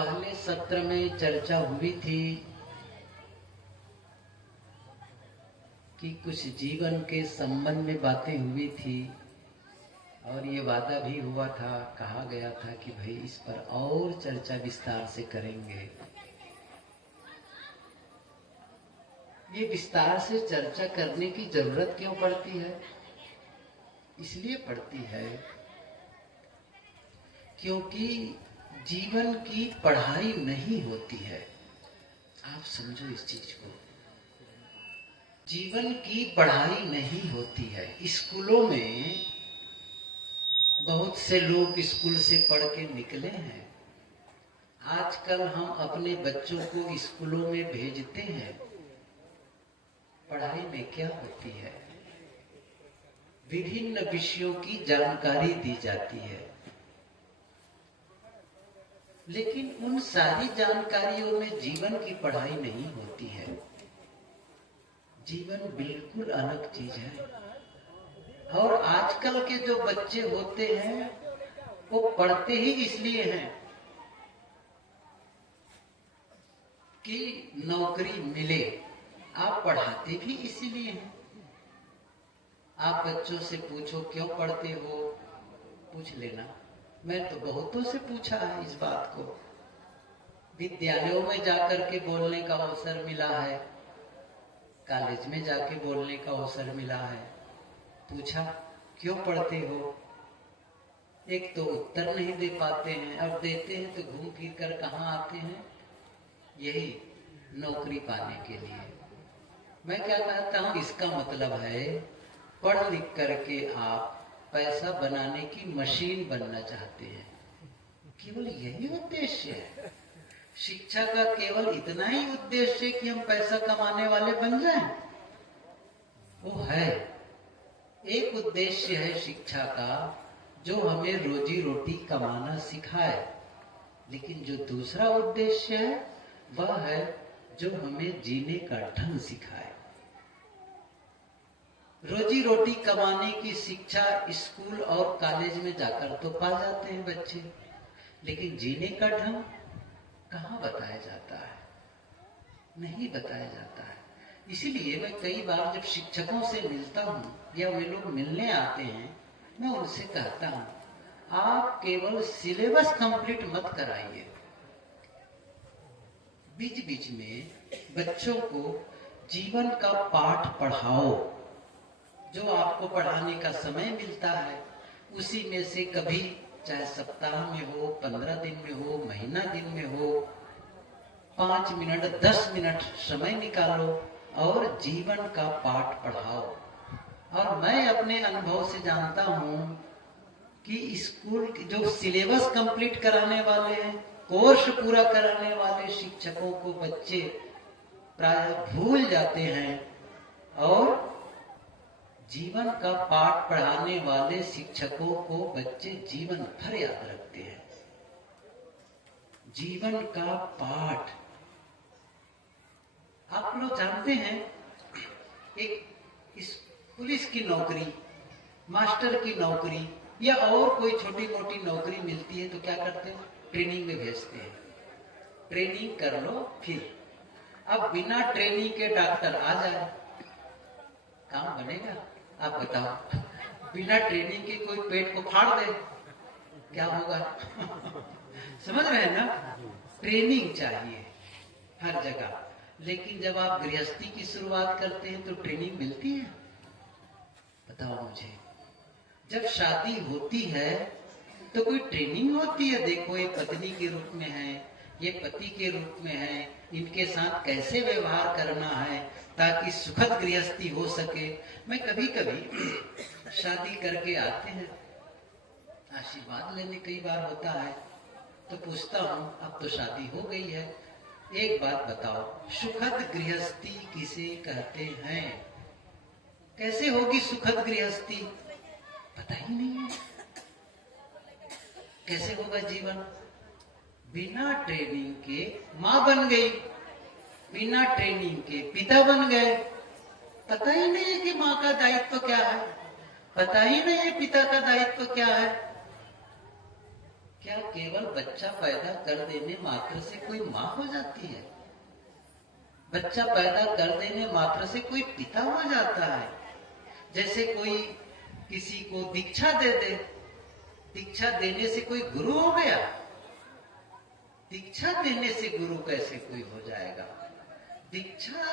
पहले सत्र में चर्चा हुई थी कि कुछ जीवन के संबंध में बातें हुई थी और ये वादा भी हुआ था, कहा गया था कि भाई इस पर और चर्चा विस्तार से करेंगे। ये विस्तार से चर्चा करने की जरूरत क्यों पड़ती है? इसलिए पड़ती है क्योंकि जीवन की पढ़ाई नहीं होती है। आप समझो इस चीज को, जीवन की पढ़ाई नहीं होती है। स्कूलों में बहुत से लोग स्कूल से पढ़ के निकले हैं। आजकल हम अपने बच्चों को स्कूलों में भेजते हैं। पढ़ाई में क्या होती है? विभिन्न विषयों की जानकारी दी जाती है, लेकिन उन सारी जानकारियों में जीवन की पढ़ाई नहीं होती है। जीवन बिल्कुल अलग चीज है। और आजकल के जो बच्चे होते हैं वो पढ़ते ही इसलिए हैं कि नौकरी मिले। आप पढ़ाते भी इसीलिए हैं। आप बच्चों से पूछो क्यों पढ़ते हो, पूछ लेना। मैं तो बहुतों से पूछा है इस बात को। विद्यालयों में जाकर के बोलने का अवसर मिला है, कॉलेज में जाके बोलने का अवसर मिला है। पूछा क्यों पढ़ते हो, एक तो उत्तर नहीं दे पाते हैं, अब देते हैं तो घूम फिर कर कहाँ आते हैं? यही नौकरी पाने के लिए। मैं क्या कहता हूँ, इसका मतलब है पढ़ लिख करके आप पैसा बनाने की मशीन बनना चाहते हैं। केवल यही उद्देश्य है। शिक्षा का केवल इतना ही उद्देश्य है कि हम पैसा कमाने वाले बन जाएं? वो है, एक उद्देश्य है शिक्षा का जो हमें रोजी रोटी कमाना सिखाए, लेकिन जो दूसरा उद्देश्य है वह है जो हमें जीने का ढंग सिखाए। रोजी रोटी कमाने की शिक्षा स्कूल और कॉलेज में जाकर तो पा जाते हैं बच्चे, लेकिन जीने का ढंग कहाँ बताया जाता है? नहीं बताया जाता है। इसीलिए मैं कई बार जब शिक्षकों से मिलता हूँ या वे लोग मिलने आते हैं, मैं उनसे कहता हूँ आप केवल सिलेबस कंप्लीट मत कराइए, बीच बीच में बच्चों को जीवन का पाठ पढ़ाओ। जो आपको पढ़ाने का समय मिलता है उसी में से कभी, चाहे सप्ताह में हो, 15 दिन में हो, महीना दिन में हो, 5 मिनट 10 मिनट समय निकालो और जीवन का पाठ पढ़ाओ। और मैं अपने अनुभव से जानता हूं कि स्कूल जो सिलेबस कंप्लीट कराने वाले हैं, कोर्स पूरा कराने वाले शिक्षकों को बच्चे प्राय भूल जाते हैं और जीवन का पाठ पढ़ाने वाले शिक्षकों को बच्चे जीवन भर याद रखते हैं। जीवन का पाठ आप लोग जानते हैं, एक इस पुलिस की नौकरी, मास्टर की नौकरी या और कोई छोटी मोटी नौकरी मिलती है तो क्या करते हैं? ट्रेनिंग में भेजते हैं। ट्रेनिंग कर लो फिर। अब बिना ट्रेनिंग के डॉक्टर आ जाए, काम बनेगा? आप बताओ। बिना ट्रेनिंग के कोई पेट को फाड़ दे, क्या होगा? समझ रहे हैं ना? ट्रेनिंग चाहिए हर जगह। लेकिन जब आप गृहस्थी की शुरुआत करते हैं तो ट्रेनिंग मिलती है? बताओ मुझे। जब शादी होती है तो कोई ट्रेनिंग होती है? देखो ये पत्नी के रूप में है, ये पति के रूप में है, इनके साथ कैसे व्यवहार करना है ताकि सुखद गृहस्थी हो सके। मैं कभी कभी शादी करके आते हैं, आशीर्वाद लेने कई बार होता है, तो पूछता हूँ अब तो शादी हो गई है, एक बात बताओ, सुखद गृहस्थी किसे कहते हैं? कैसे होगी सुखद गृहस्थी? पता ही नहीं है। कैसे होगा जीवन? बिना ट्रेनिंग के माँ बन गई, बिना ट्रेनिंग के पिता बन गए। पता ही नहीं है कि माँ का दायित्व क्या है, पता ही नहीं है पिता का दायित्व क्या है। क्या केवल बच्चा पैदा कर देने मात्र से कोई माँ हो जाती है? बच्चा पैदा कर देने मात्र से कोई पिता हो जाता है? जैसे कोई किसी को दीक्षा दे दे, दीक्षा देने से कोई गुरु हो गया? दीक्षा देने से गुरु कैसे कोई हो जाएगा? दीक्षा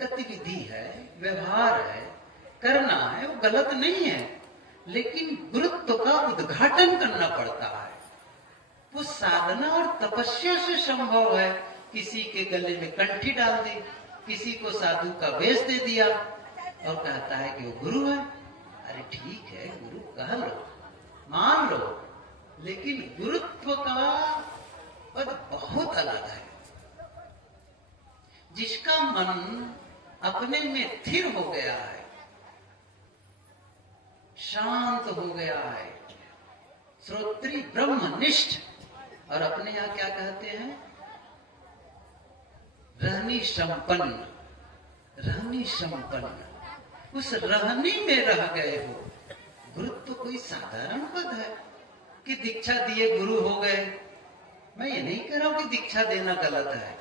गतिविधि है, व्यवहार है, करना है, वो गलत नहीं है, लेकिन गुरुत्व का उद्घाटन करना पड़ता है। वो साधना और तपस्या से संभव है। किसी के गले में कंठी डाल दी, किसी को साधु का वेश दे दिया और कहता है कि वो गुरु है। अरे ठीक है, गुरु कह लो, मान लो, लेकिन गुरुत्व का पद बहुत अलग है। जिसका मन अपने में स्थिर हो गया है, शांत हो गया है, श्रोत्री ब्रह्मनिष्ठ, और अपने यहां क्या कहते हैं, रहनी संपन्न, रहनी संपन्न, उस रहनी में रह गए हो। गुरुत्व कोई साधारण पद है कि दीक्षा दिए गुरु हो गए? मैं ये नहीं कह रहा हूं कि दीक्षा देना गलत है।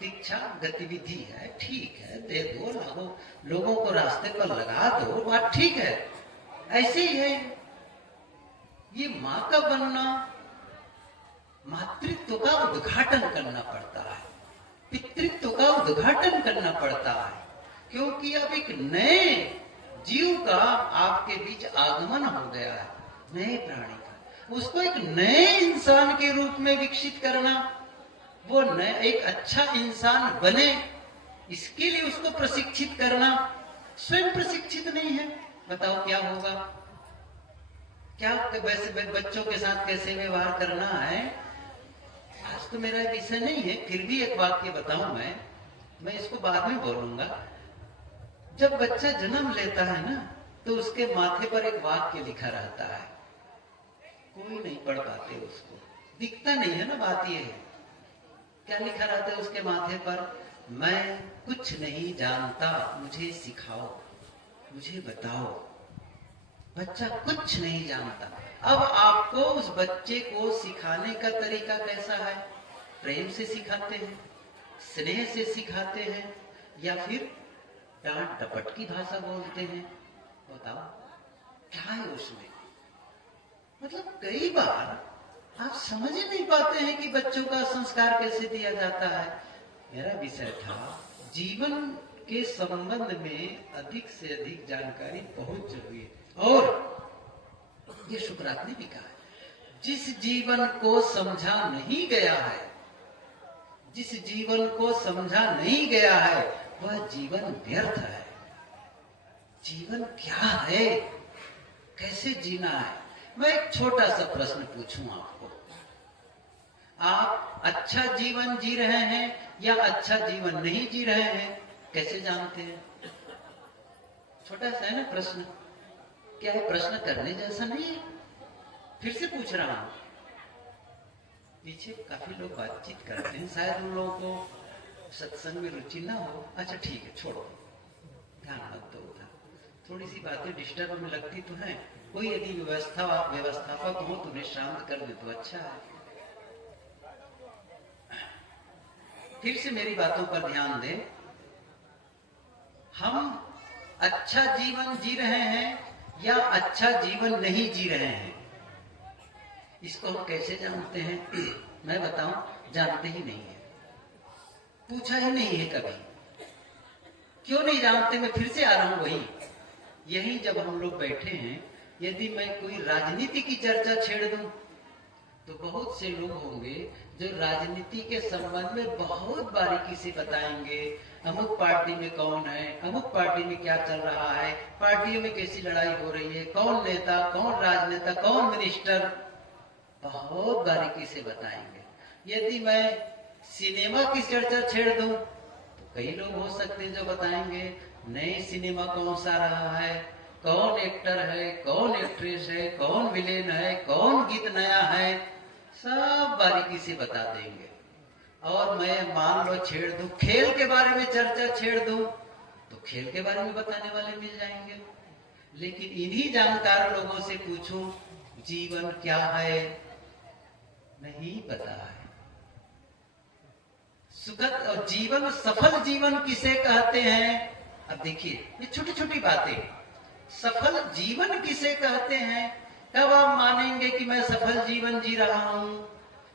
दीक्षा गतिविधि है, ठीक है, दे दो, लागो, लोगों को रास्ते पर लगा दो, बात ठीक है। ऐसे ही है ये मां का बनना, मातृत्व का उद्घाटन करना पड़ता है, पितृत्व का उद्घाटन करना पड़ता है, क्योंकि अब एक नए जीव का आपके बीच आगमन हो गया है, नए प्राणी का। उसको एक नए इंसान के रूप में विकसित करना, वो नए एक अच्छा इंसान बने, इसके लिए उसको प्रशिक्षित करना। स्वयं प्रशिक्षित नहीं है, बताओ क्या होगा? क्या वैसे बच्चों के साथ कैसे व्यवहार करना है? आज तो मेरा विषय नहीं है, फिर भी एक वाक्य बताऊं मैं इसको बाद में बोलूंगा। जब बच्चा जन्म लेता है ना, तो उसके माथे पर एक वाक्य लिखा रहता है, कोई नहीं पढ़ पाते उसको, दिखता नहीं है ना। बात ये है, क्या लिखा रहता है उसके माथे पर? मैं कुछ नहीं जानता, मुझे सिखाओ, मुझे बताओ। बच्चा कुछ नहीं जानता। अब आपको उस बच्चे को सिखाने का तरीका कैसा है? प्रेम से सिखाते हैं, स्नेह से सिखाते हैं, या फिर डांट डपट की भाषा बोलते हैं? बताओ क्या है उसमें? मतलब कई बार आप समझ ही नहीं पाते हैं कि बच्चों का संस्कार कैसे दिया जाता है। मेरा विषय था जीवन के संबंध में अधिक से अधिक जानकारी बहुत जरूरी है। और ये शुक्रात ने भी कहा है, जिस जीवन को समझा नहीं गया है, जिस जीवन को समझा नहीं गया है, वह जीवन व्यर्थ है। जीवन क्या है, कैसे जीना है? मैं एक छोटा सा प्रश्न पूछूं आपको, आप अच्छा जीवन जी रहे हैं या अच्छा जीवन नहीं जी रहे हैं, कैसे जानते हैं? छोटा सा है ना प्रश्न। क्या है? प्रश्न करने जैसा नहीं है। फिर से पूछ रहा हूं, पीछे काफी लोग बातचीत करते हैं, शायद उन लोगों को सत्संग में रुचि ना हो। अच्छा ठीक है, छोड़ो, ध्यान मत दो उधर। थोड़ी सी बातें डिस्टर्ब में लगती तो है, कोई यदि व्यवस्थापक हो तो उन्हें शांत कर दे तो अच्छा है। फिर से मेरी बातों पर ध्यान दें। हम अच्छा जीवन जी रहे हैं या अच्छा जीवन नहीं जी रहे हैं, इसको हम कैसे जानते हैं? मैं बताऊं, जानते ही नहीं है, पूछा ही नहीं है कभी। क्यों नहीं जानते? मैं फिर से आ रहा हूं वही। यही जब हम लोग बैठे हैं, यदि मैं कोई राजनीति की चर्चा छेड़ दूं तो बहुत से लोग होंगे जो राजनीति के संबंध में बहुत बारीकी से बताएंगे। अमुक पार्टी में कौन है, अमुक पार्टी में क्या चल रहा है, पार्टियों में कैसी लड़ाई हो रही है, कौन नेता, कौन राजनेता, कौन मिनिस्टर, बहुत बारीकी से बताएंगे। यदि मैं सिनेमा की चर्चा छेड़ दूं तो कई लोग हो सकते हैं जो बताएंगे नई सिनेमा कौन सा रहा है, कौन एक्टर है, कौन एक्ट्रेस है, कौन विलेन है, कौन गीत नया है, सब बारीकी से बता देंगे। और मैं मान लो छेड़ दूं, खेल के बारे में चर्चा छेड़ दूं तो खेल के बारे में बताने वाले मिल जाएंगे। लेकिन इन्हीं जानकार लोगों से पूछूं जीवन क्या है, नहीं पता है। सुखद और जीवन, सफल जीवन किसे कहते हैं? अब देखिए ये छोटी छोटी बातें, सफल जीवन किसे कहते हैं? कब आप मानेंगे कि मैं सफल जीवन जी रहा हूं?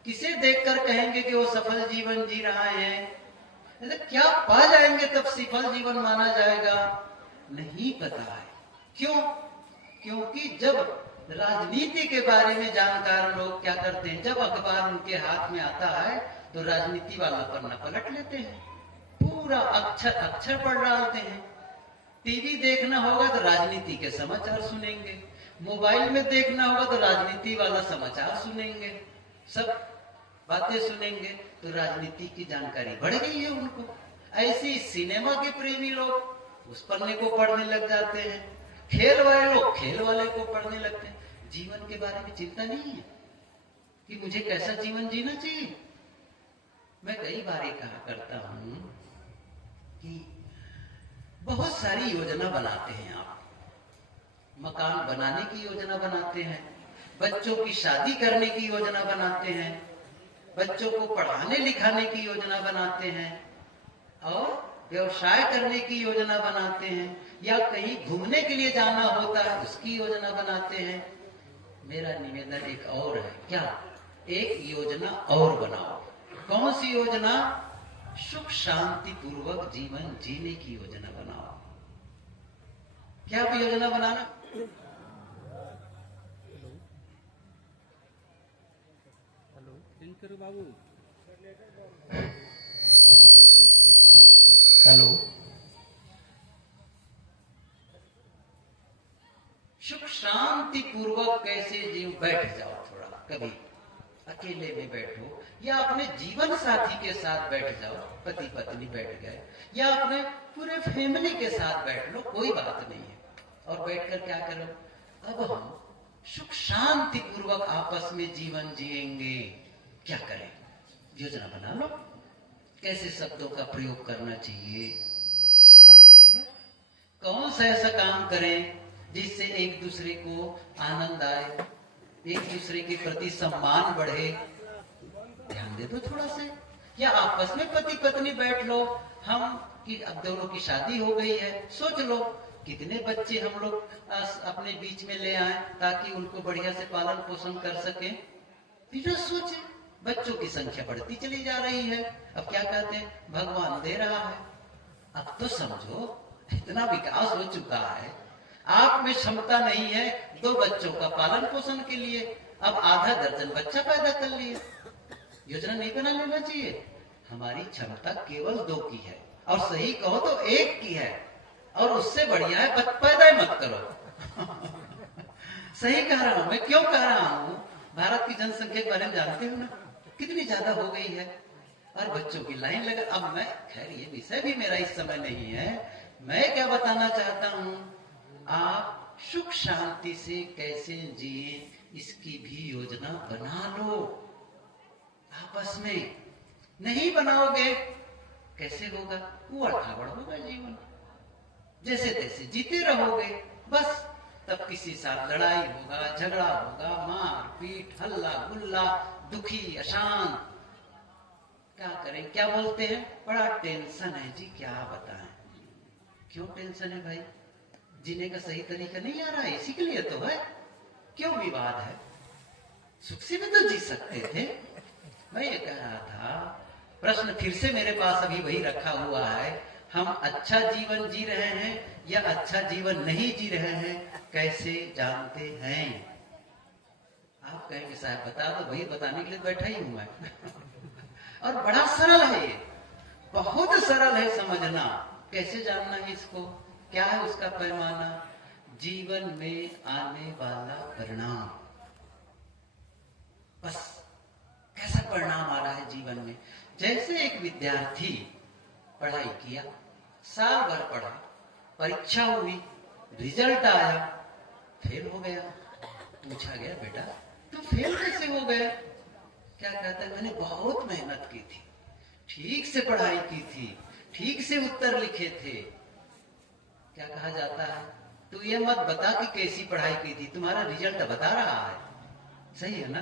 किसे देखकर कहेंगे कि वो सफल जीवन जी रहा है? क्या पा जाएंगे तब सफल जीवन माना जाएगा? नहीं पता है। क्यों? क्योंकि जब राजनीति के बारे में जानकार लोग क्या करते हैं, जब अखबार उनके हाथ में आता है तो राजनीति वाला पन्ना पलट लेते हैं, पूरा अक्षर अक्षर पढ़ डालते हैं। टीवी देखना होगा तो राजनीति के समाचार सुनेंगे, मोबाइल में देखना होगा तो राजनीति वाला समाचार सुनेंगे, सब बातें सुनेंगे, तो राजनीति की जानकारी बढ़ गई है उनको। ऐसे ही सिनेमा के प्रेमी लोग उस पन्ने को पढ़ने लग जाते हैं, खेल वाले लोग खेल वाले को पढ़ने लगते हैं। जीवन के बारे में चिंता नहीं है कि मुझे कैसा जीवन जीना चाहिए। मैं कई बार कहा करता हूं कि बहुत सारी योजना बनाते हैं आप, मकान बनाने की योजना बनाते हैं, बच्चों की शादी करने की योजना बनाते हैं, बच्चों को पढ़ाने लिखाने की योजना बनाते हैं, और व्यवसाय करने की योजना बनाते हैं, या कहीं घूमने के लिए जाना होता है उसकी योजना बनाते हैं। मेरा निवेदन एक और है, क्या? एक योजना और बनाओ। कौन सी योजना? सुख शांति पूर्वक जीवन जीने की योजना बनाओ। क्या योजना बनाना? हेलो बाबू, हेलो। सुख शांति पूर्वक कैसे जीव? बैठ जाओ थोड़ा, कभी अकेले में बैठो या अपने जीवन साथी के साथ बैठ जाओ, पति पत्नी बैठ गए, या अपने पूरे फैमिली के साथ बैठ लो, कोई बात नहीं है। और बैठकर क्या करो? अब हम सुख शांति पूर्वक आपस में जीवन जिएंगे। क्या करें? योजना बना लो, कैसे शब्दों का प्रयोग करना चाहिए, बात कर लो। कौन सा ऐसा काम करें जिससे एक दूसरे को आनंद आए, एक दूसरे के प्रति सम्मान बढ़े, ध्यान दे दो थोड़ा से। या आपस में पति पत्नी बैठ लो, हम कि अब दोनों की शादी हो गई है, सोच लो कितने बच्चे हम लोग अपने बीच में ले आए ताकि उनको बढ़िया से पालन पोषण कर सके। फिर सोचे, बच्चों की संख्या बढ़ती चली जा रही है। अब क्या कहते हैं? भगवान दे रहा है। अब तो समझो इतना विकास हो चुका है, आप में क्षमता नहीं है 2 बच्चों का पालन पोषण के लिए, अब आधा दर्जन बच्चा पैदा कर लिए। योजना नहीं बना लेना चाहिए? हमारी क्षमता केवल 2 की है, और सही कहो तो 1 की है, और उससे बढ़िया है पैदा ही मत करो। सही कह रहा हूं मैं। क्यों कह रहा हूं? भारत की जनसंख्या के बारे में जानते हो ना, कितनी ज्यादा हो गई है, और बच्चों की लाइन लगा। अब मैं, खैर ये विषय भी मेरा इस समय नहीं है, मैं क्या बताना चाहता हूं, आप सुख शांति से कैसे जिए इसकी भी योजना बना लो आपस में। नहीं बनाओगे कैसे होगा? उबड़ खाबड़ होगा जीवन, जैसे तैसे जीते रहोगे बस। तब किसी साथ लड़ाई होगा, झगड़ा होगा, मार पीट, हल्ला गुल्ला, दुखी अशांत। क्या करें? क्या बोलते हैं? बड़ा टेंशन है जी। क्या बताएं? क्यों टेंशन है भाई? जीने का सही तरीका नहीं आ रहा है, इसी के लिए तो है। क्यों विवाद है? सुख से भी तो जी सकते थे। मैं ये कह रहा था, प्रश्न फिर से मेरे पास अभी वही रखा हुआ है, हम अच्छा जीवन जी रहे हैं या अच्छा जीवन नहीं जी रहे हैं, कैसे जानते हैं? आप कहेंगे साहब बता दो, वही बताने के लिए बैठा ही हूं मैं। और बड़ा सरल है ये, बहुत सरल है समझना। कैसे जानना है इसको? क्या है उसका पैमाना? जीवन में आने वाला परिणाम। बस कैसा परिणाम आ रहा है जीवन में? जैसे एक विद्यार्थी पढ़ाई किया, साल भर पढ़ा, परीक्षा हुई, रिजल्ट आया, फेल हो गया। पूछा गया बेटा तू फेल कैसे हो गया? क्या कहता है? मैंने बहुत मेहनत की थी, ठीक से पढ़ाई की थी, ठीक से उत्तर लिखे थे। क्या कहा जाता है? तू ये मत बता कि कैसी पढ़ाई की थी, तुम्हारा रिजल्ट बता रहा है। सही है ना?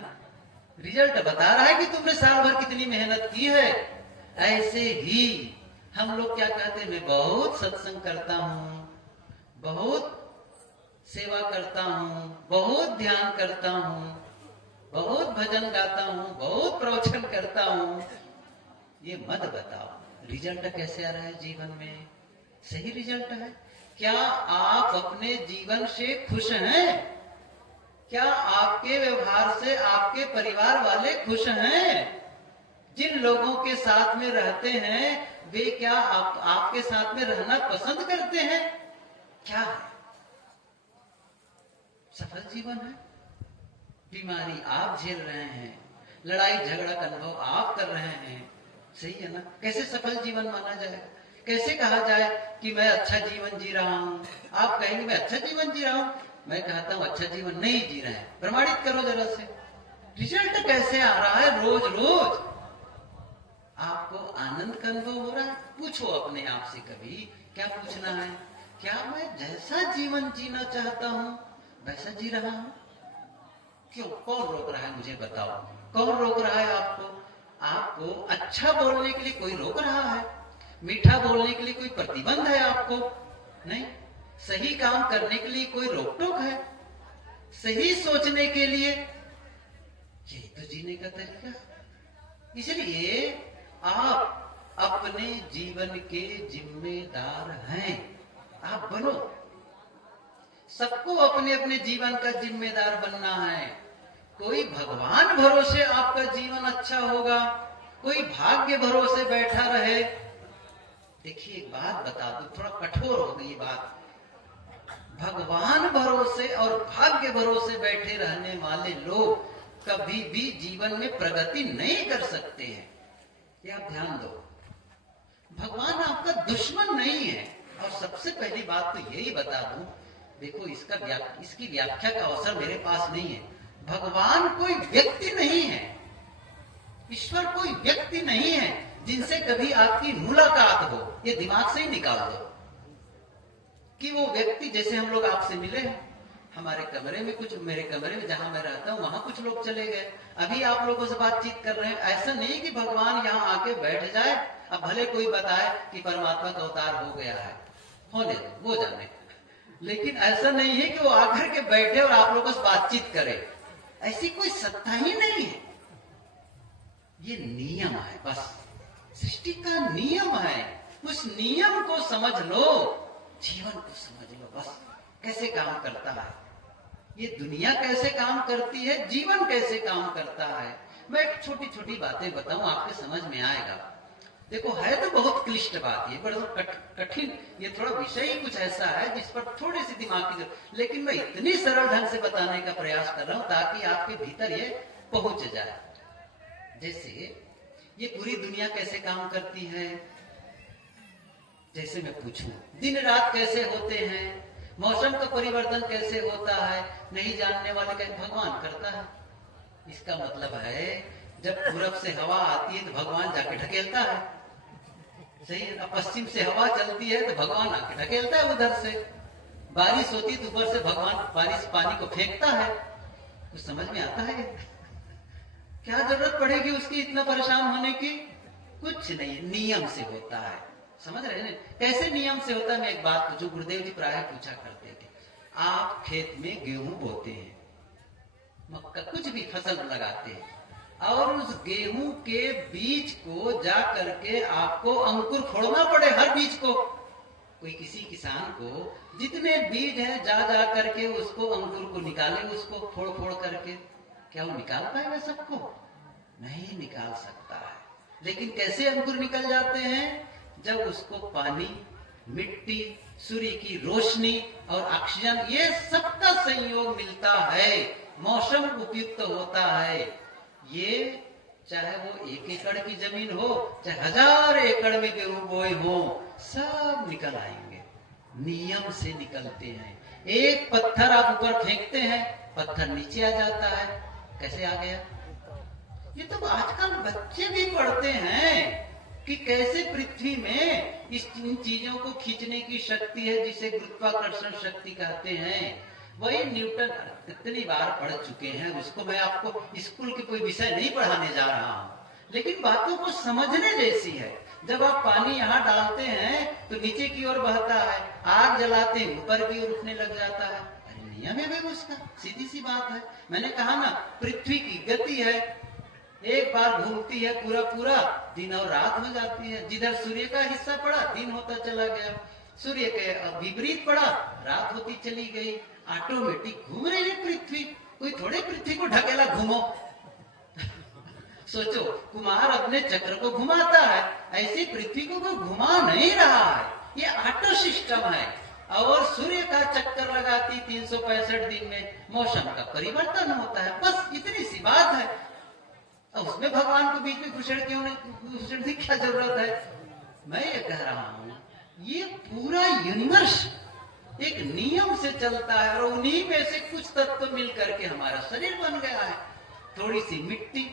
रिजल्ट बता रहा है कि तुमने साल भर कितनी मेहनत की है। ऐसे ही हम लोग क्या कहते हैं, मैं बहुत सत्संग करता हूं, बहुत सेवा करता हूं, बहुत ध्यान करता हूं, बहुत भजन गाता हूं, बहुत प्रवचन करता हूं। ये मत बताओ रिजल्ट कैसे आ रहा है जीवन में, सही रिजल्ट है क्या? आप अपने जीवन से खुश हैं क्या? आपके व्यवहार से आपके परिवार वाले खुश हैं? जिन लोगों के साथ में रहते हैं वे क्या आपके साथ में रहना पसंद करते हैं? क्या है? सफल जीवन है? बीमारी आप झेल रहे हैं, लड़ाई झगड़ा का अनुभव आप कर रहे हैं, सही है ना? कैसे सफल जीवन माना जाएगा? कैसे कहा जाए कि मैं अच्छा जीवन जी रहा हूं? आप कहेंगे मैं अच्छा जीवन जी रहा हूं, मैं कहता हूं अच्छा जीवन नहीं जी रहे हैं। प्रमाणित करो जरा से, रिजल्ट कैसे आ रहा है? रोज रोज आपको आनंद का अनुभव हो रहा है? पूछो अपने आप से कभी, क्या पूछना है, क्या मैं जैसा जीवन जीना चाहता हूं वैसा जी रहा हूं? क्यों? कौन रोक रहा है मुझे बताओ? कौन रोक रहा है आपको? आपको अच्छा बोलने के लिए कोई रोक रहा है? मीठा बोलने के लिए कोई प्रतिबंध है आपको? नहीं। सही काम करने के लिए कोई रोक टोक है? सही सोचने के लिए, यही तो जीने का तरीका। इसलिए आप अपने जीवन के जिम्मेदार हैं, आप बनो। सबको अपने अपने जीवन का जिम्मेदार बनना है। कोई भगवान भरोसे आपका जीवन अच्छा होगा, कोई भाग्य भरोसे बैठा रहे। देखिए एक बात बता दूं, थोड़ा कठोर हो गई बात। भगवान भरोसे और भाग्य भरोसे बैठे रहने वाले लोग कभी भी जीवन में प्रगति नहीं कर सकते हैं, ये आप ध्यान दो। भगवान आपका दुश्मन नहीं है। और सबसे पहली बात तो यही बता दूं, देखो इसकी व्याख्या का अवसर मेरे पास नहीं है। भगवान कोई व्यक्ति नहीं है, ईश्वर कोई व्यक्ति नहीं है जिनसे कभी आपकी मुलाकात हो। ये दिमाग से ही निकाल दो कि वो व्यक्ति, जैसे हम लोग आपसे मिले हैं, हमारे कमरे में कुछ, मेरे कमरे में जहां मैं रहता हूं वहां कुछ लोग चले गए, अभी आप लोगों से बातचीत कर रहे हैं। ऐसा नहीं कि भगवान यहां आके बैठ जाए, अब भले कोई बताए कि परमात्मा का अवतार हो गया है, होने दो, वो जाने। लेकिन ऐसा नहीं है कि वो आकर के बैठे और आप लोगों से बातचीत करे, ऐसी कोई सत्ता ही नहीं है। ये नियम है, बस सृष्टि का नियम है। उस नियम को समझ लो, जीवन को समझ लो, बस कैसे काम करता है ये दुनिया, कैसे काम करती है जीवन, कैसे काम करता है। मैं एक छोटी छोटी बातें बताऊं, आपके समझ में आएगा। देखो है तो बहुत क्लिष्ट बात, ये बड़ा कठिन, ये थोड़ा विषय ही कुछ ऐसा है जिस पर थोड़ी सी दिमाग की जरूरत, लेकिन मैं इतनी सरल ढंग से बताने का प्रयास कर रहा हूं ताकि आपके भीतर ये पहुंच जाए। जैसे ये पूरी दुनिया कैसे काम करती है, जैसे मैं पूछूं दिन रात कैसे होते हैं, मौसम का परिवर्तन कैसे होता है, नहीं जानने वाले का भगवान करता है। इसका मतलब है जब पूरब से हवा आती है तो भगवान जाके ढकेलता है, सही है। अब पश्चिम से हवा चलती है तो भगवान आके ढकेलता है उधर से। बारिश होती है तो ऊपर से भगवान बारिश पानी को फेंकता है। कुछ समझ में आता है? क्या जरूरत पड़ेगी उसकी इतना परेशान होने की? कुछ नहीं, नियम से होता है, समझ रहे हैं? कैसे नियम से होता है? मैं एक बात पूछूं, गुरुदेव जी प्राय पूछा करते थे, आप खेत में गेहूं बोते हैं, मक्का, कुछ भी फसल लगाते हैं, और उस गेहूं के बीज को जा करके आपको अंकुर फोड़ना पड़े, हर बीज को। कोई किसी किसान को जितने बीज हैं जा जा करके उसको अंकुर को निकाले, उसको फोड़ फोड़ करके, क्या वो निकाल पाएगा सबको? नहीं निकाल सकता है। लेकिन कैसे अंकुर निकल जाते हैं? जब उसको पानी, मिट्टी, सूर्य की रोशनी और ऑक्सीजन, ये सबका संयोग मिलता है, मौसम उपयुक्त होता है। ये चाहे वो 1 एकड़ की जमीन हो, चाहे 1000 एकड़ में गेहूं बोए हो, सब निकल आएंगे, नियम से निकलते हैं। एक पत्थर आप ऊपर फेंकते हैं, पत्थर नीचे आ जाता है। कैसे आ गया? ये तो आजकल बच्चे भी पढ़ते हैं कि कैसे पृथ्वी में इन चीजों को खींचने की शक्ति है जिसे गुरुत्वाकर्षण शक्ति कहते हैं। वही न्यूटन कितनी बार पढ़ चुके हैं, उसको मैं आपको स्कूल के कोई विषय नहीं पढ़ाने जा रहा हूं, लेकिन बातों को समझने जैसी है। जब आप पानी यहाँ डालते हैं तो नीचे की ओर बहता है, आग जलाते हैं ऊपर की ओर उठने लग जाता है। अरे नियम है भाई उसका, सीधी सी बात है। मैंने कहा ना, पृथ्वी की गति है, एक बार घूमती है पूरा पूरा दिन और रात हो जाती है। जिधर सूर्य का हिस्सा पड़ा दिन होता चला गया, सूर्य के विपरीत पड़ा रात होती चली गई। ऑटोमेटिक घूम रही है पृथ्वी, कोई थोड़े पृथ्वी को ढकेला घूमो। सोचो, कुमार अपने चक्र को घुमाता है, ऐसी पृथ्वी को कोई घुमा नहीं रहा है, ये ऑटो सिस्टम है। और सूर्य का चक्कर लगाती 365 दिन में मौसम का परिवर्तन होता है, बस इतनी सी बात है। अब उसमें भगवान को बीच में घुसड़ क्यों नहीं, घुसड़ की क्या जरूरत है। मैं ये कह रहा हूं, ये पूरा यूनिवर्स एक नियम से चलता है और उन्हीं में से कुछ तत्व मिल करके हमारा शरीर बन गया है। थोड़ी सी मिट्टी,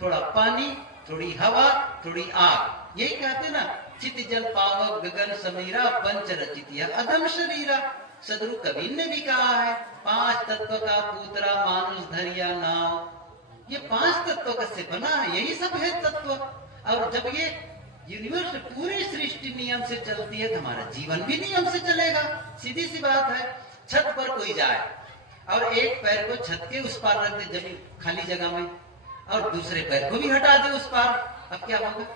थोड़ा पानी, थोड़ी हवा, थोड़ी आग, यही कहते ना, चित जल पावक गगन समीरा पंच रचित अधम शरीरा। सदरु कबीर ने भी कहा है, 5 तत्व का पूतरा मानुष धरिया नाव। ये 5 तत्व का से बना है, यही सब है तत्व। और जब ये यूनिवर्स पूरी सृष्टि नियम से चलती है तो हमारा जीवन भी नियम से चलेगा, सीधी सी बात है। छत पर कोई जाए और एक पैर को छत के उस पार रख दे जमीन खाली जगह में, और दूसरे पैर को भी हटा दे उस पार, अब क्या होगा,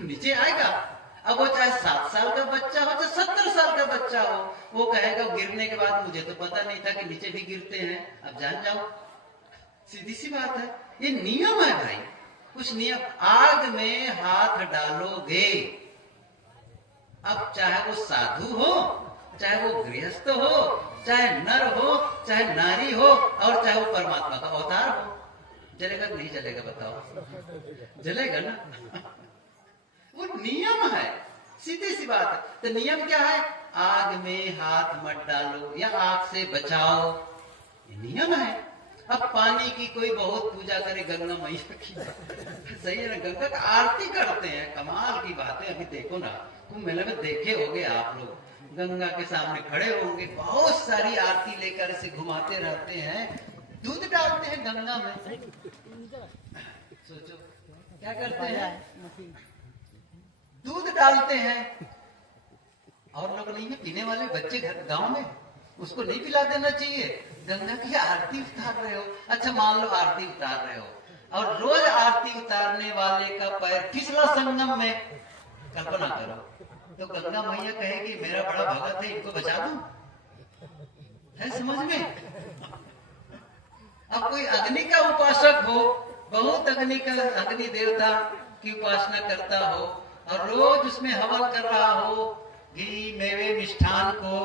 नीचे आएगा। अब वो चाहे 7 साल का बच्चा हो चाहे 70 साल का बच्चा हो, वो कहेगा गिरने के बाद मुझे तो पता नहीं था कि नीचे भी गिरते हैं, अब जान जाओ। सीधी सी बात है, ये नियम है भाई, कुछ नियम। आग में हाथ डालोगे, अब चाहे वो साधु हो, चाहे वो गृहस्थ हो, चाहे नर हो, चाहे नारी हो, और चाहे वो परमात्मा का अवतार हो, जलेगा नहीं जलेगा बताओ, जलेगा ना। वो नियम है, सीधी सी बात है। तो नियम क्या है, आग में हाथ मत डालो या आग से बचाओ, ये नियम है। अब पानी की कोई बहुत पूजा करे, गंगा मैया की, सही है ना, गंगा का आरती करते हैं, कमाल की बात है। अभी देखो ना, कुंभ मेले में देखे होंगे आप लोग, गंगा के सामने खड़े होंगे, बहुत सारी आरती लेकर से घुमाते रहते हैं, दूध डालते हैं गंगा में। सोचो क्या करते हैं, दूध डालते हैं। और लोग नहीं है पीने वाले बच्चे घर गांव में, उसको नहीं पिला देना चाहिए, गंगा की आरती उतार रहे हो। अच्छा मान लो आरती उतार रहे हो, और रोज आरती उतारने वाले का पैर फिसला संगम में, कल्पना करो, तो गंगा मैया कहेगी मेरा बड़ा भगत है, इनको बचा दूं, है समझ में। अब कोई अग्नि का उपासक हो, बहुत अग्नि देवता की उपासना करता हो, और रोज उसमें हवन कर रहा हो, घी मेवे मिष्ठान को,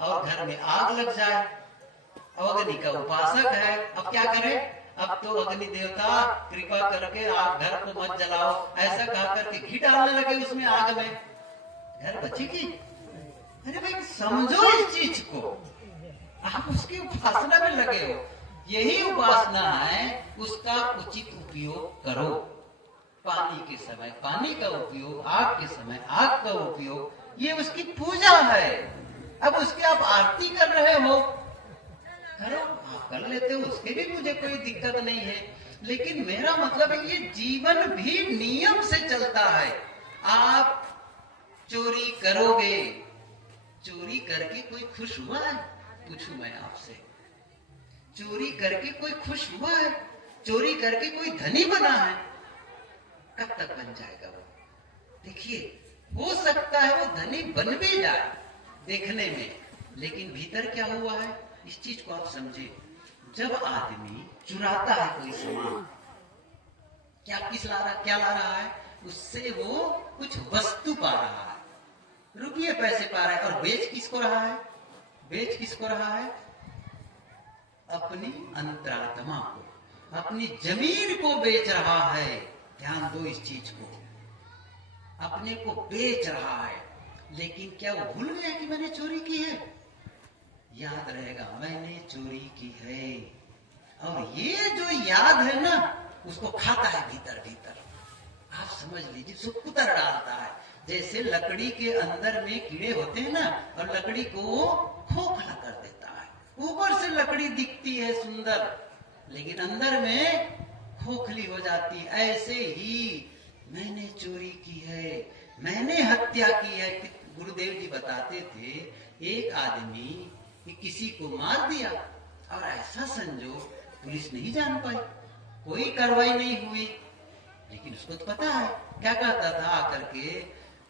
और घर में आग लग जाए, और अग्नि का उपासक है, अब क्या करे, अब तो अग्नि देवता कृपा करके आप घर को मत जलाओ, ऐसा कहा करके घी डालने लगे उसमें आग में, घर बचेगी। अरे भाई समझो इस चीज को, आप उसकी उपासना में लगे हो, यही उपासना है, उसका उचित उपयोग करो। पानी के समय पानी का उपयोग, आग के समय आग का उपयोग, ये उसकी पूजा है। अब उसकी आप आरती कर रहे हो, करो, आप कर लेते हो, उसके भी मुझे कोई दिक्कत नहीं है, लेकिन मेरा मतलब है ये जीवन भी नियम से चलता है। आप चोरी करोगे, चोरी करके कोई खुश हुआ है, पूछूं मैं आपसे, चोरी करके कोई खुश हुआ है, चोरी करके कोई धनी बना है, कब तक बन जाएगा वो। देखिए हो सकता है वो धनी बन भी जाए देखने में, लेकिन भीतर क्या हुआ है, इस चीज को आप समझे। जब आदमी चुराता है कोई सामान, क्या ला रहा है, उससे वो कुछ वस्तु पा रहा है, रुपये पैसे पा रहा है, और बेच किसको रहा है, अपनी अंतरात्मा को, अपनी जमीन को बेच रहा है। ध्यान दो इस चीज को, अपने को बेच रहा है, लेकिन क्या वो भूल गया कि मैंने चोरी की है, याद रहेगा मैंने चोरी की है, और ये जो याद है ना उसको खाता है भीतर भीतर। आप समझ लीजिए, उसको कुतर डालता है, जैसे लकड़ी के अंदर में कीड़े होते हैं ना, और लकड़ी को खोखला कर देता है, ऊपर से लकड़ी दिखती है सुंदर, लेकिन अंदर में खोखली हो जाती है। ऐसे ही मैंने चोरी की है, मैंने हत्या की है। गुरुदेव जी बताते थे, एक आदमी किसी को मार दिया और ऐसा संजोग पुलिस नहीं जान पाई, कोई कार्रवाई नहीं हुई, लेकिन उसको तो पता है। क्या कहता था आकर के,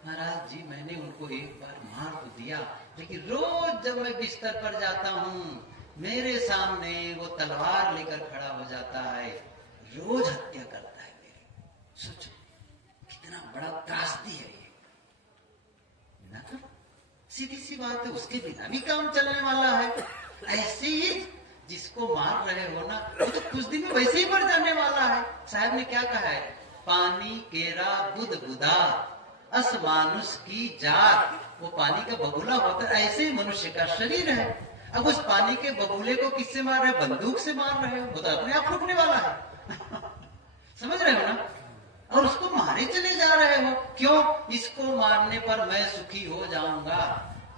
महाराज जी मैंने उनको एक बार मार तो दिया, लेकिन रोज जब मैं बिस्तर पर जाता हूँ मेरे सामने वो तलवार लेकर खड़ा हो जाता है, रोज हत्या करता है मेरी। सोचो कितना बड़ा त्रासदी है ये ना। तो सीधी सी बात है, उसके बिना भी काम चलने वाला है। ऐसे ही जिसको मार रहे हो ना, वो तो कुछ दिन में वैसे ही मर जाने वाला है। साहब ने क्या कहा है, पानी केरा बुद बुदा अस मानुष की जात। वो पानी का बबूला होता है, ऐसे ही मनुष्य का शरीर है। अब उस पानी के बबूले को किससे मार रहे हो, बंदूक से मार रहे हो, वो तो अपने आप फूटने वाला है। समझ रहे हो ना, और उसको मारे चले जा रहे हो। क्यों, इसको मारने पर मैं सुखी हो जाऊंगा।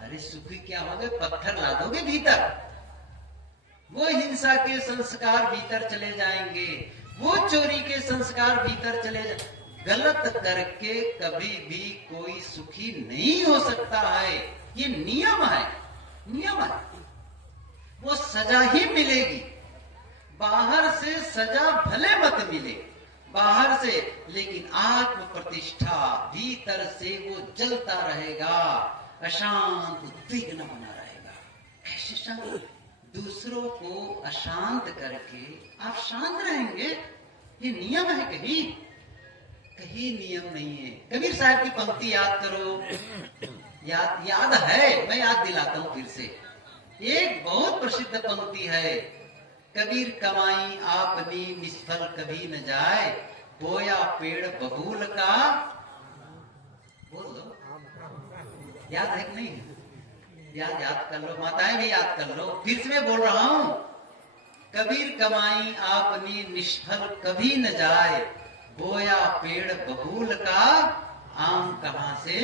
अरे सुखी क्या हो गए, पत्थर ला दोगे भीतर, वो हिंसा के संस्कार भीतर चले जाएंगे, वो चोरी के संस्कार भीतर चले जाएंगे। गलत करके कभी भी कोई सुखी नहीं हो सकता है, ये नियम है, नियम है। वो सजा ही मिलेगी, बाहर से सजा भले मत मिले, बाहर से, लेकिन आत्म प्रतिष्ठा भीतर से वो जलता रहेगा, अशांत उद्विग्न बना रहेगा। कैसे शांत, दूसरों को अशांत करके आप शांत रहेंगे, ये नियम है? कहीं कहीं नियम नहीं है। कबीर साहब की पंक्ति याद करो, याद है, मैं याद दिलाता हूं फिर से। एक बहुत प्रसिद्ध पंक्ति है, कबीर कमाई आपनी निष्फल कभी न जाए, बोया पेड़ बबूल का। बोल दो, याद है कि नहीं? याद कर लो, माताएं भी याद कर लो। फिर से मैं बोल रहा हूं, कबीर कमाई आपनी निष्फल कभी न जाए, बोया पेड़ बबूल का आम कहां से।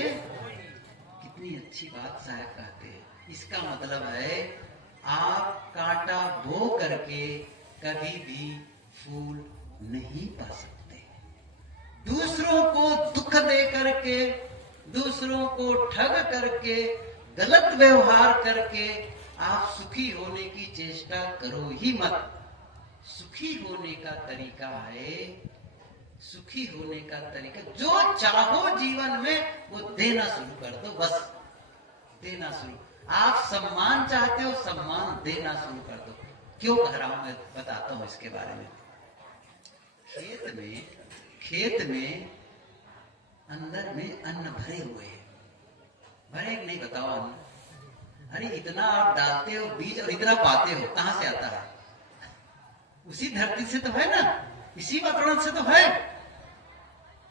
कितनी अच्छी बात साहब कहते हैं। इसका मतलब है आप कांटा बो करके कभी भी फूल नहीं पा सकते। दूसरों को दुख दे करके, दूसरों को ठग करके, गलत व्यवहार करके आप सुखी होने की चेष्टा करो ही मत। सुखी होने का तरीका है, सुखी होने का तरीका, जो चाहो जीवन में वो देना शुरू कर दो, बस देना शुरू। आप सम्मान चाहते हो, सम्मान देना शुरू कर दो। क्यों कह रहा हूं मैं, बताता हूं इसके बारे में। खेत में अंदर में अन्न भरे हुए हैं, भरे नहीं, बताओ अन्न? अरे इतना आप डालते हो बीज और इतना पाते हो, कहां से आता है? उसी धरती से तो है ना, इसी वातावरण से तो है,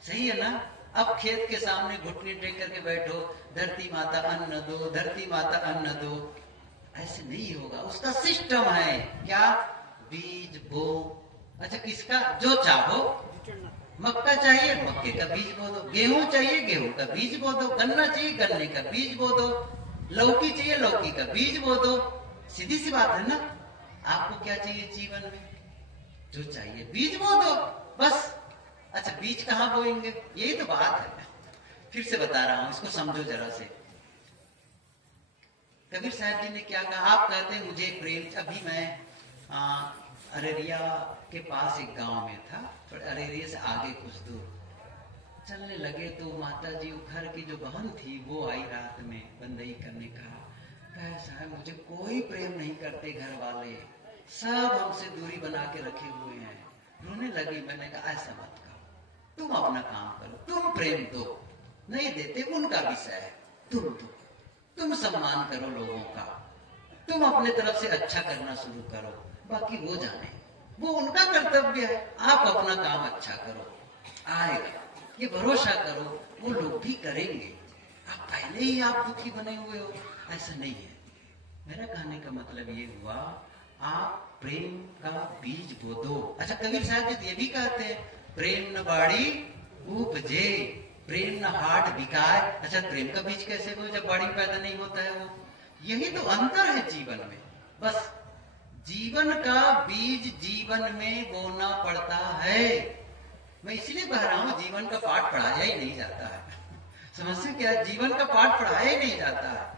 सही है ना? अब खेत के सामने घुटने टेक करके बैठो, धरती माता अन्न दो, धरती माता अन्न दो, ऐसे नहीं होगा। उसका सिस्टम है क्या, बीज बो। अच्छा किसका, जो चाहो, मक्का चाहिए मक्के का बीज बो दो, गेहूं चाहिए गेहूं का बीज बो दो, गन्ना चाहिए गन्ने का बीज बो दो, लौकी चाहिए लौकी का बीज बो दो। सीधी सी बात है ना। आपको क्या चाहिए जीवन में, जो चाहिए बीज बो दो, बस। अच्छा बीज कहां बोएंगे, यही तो बात है। फिर से बता रहा हूं, इसको समझो जरा से। कबीर साहब जी ने क्या कहा, आप कहते हैं मुझे प्रेम। अभी मैं अरेरिया के पास एक गांव में था, और अरेरिया से आगे कुछ दूर चलने लगे तो माता जी घर की जो बहन थी वो आई रात में बंदई करने। कहा साहब मुझे कोई प्रेम नहीं करते, घर वाले सब हमसे दूरी बना के रखे हुए हैं। रोने लगी। मैंने कहा ऐसा मत करो, तुम अपना काम करो, तुम प्रेम दो, नहीं देते उनका विषय है, तुम दो, तुम सम्मान करो लोगों का, तुम अपने तरफ से अच्छा करना शुरू करो, बाकी वो जाने, वो उनका कर्तव्य है। आप अपना काम अच्छा करो, आएगा, ये भरोसा करो, वो लोग भी करेंगे। आप पहले ही आप दुखी बने हुए हो, ऐसा नहीं है। मेरा कहने का मतलब ये हुआ, आप प्रेम का बीज बो दो। अच्छा कबीर साहब जी ये भी कहते हैं, प्रेम न बाड़ी उपजे, प्रेम न हाट बिकाए। अच्छा प्रेम का बीज कैसे बो जब बाड़ी पैदा नहीं होता है? वो यही तो अंतर है जीवन में। बस जीवन का बीज जीवन में बोना पड़ता है। मैं इसलिए कह रहा हूं जीवन का पाठ पढ़ाया ही नहीं जाता है। समस्या क्या है? जीवन का पाठ पढ़ाया ही नहीं जाता है।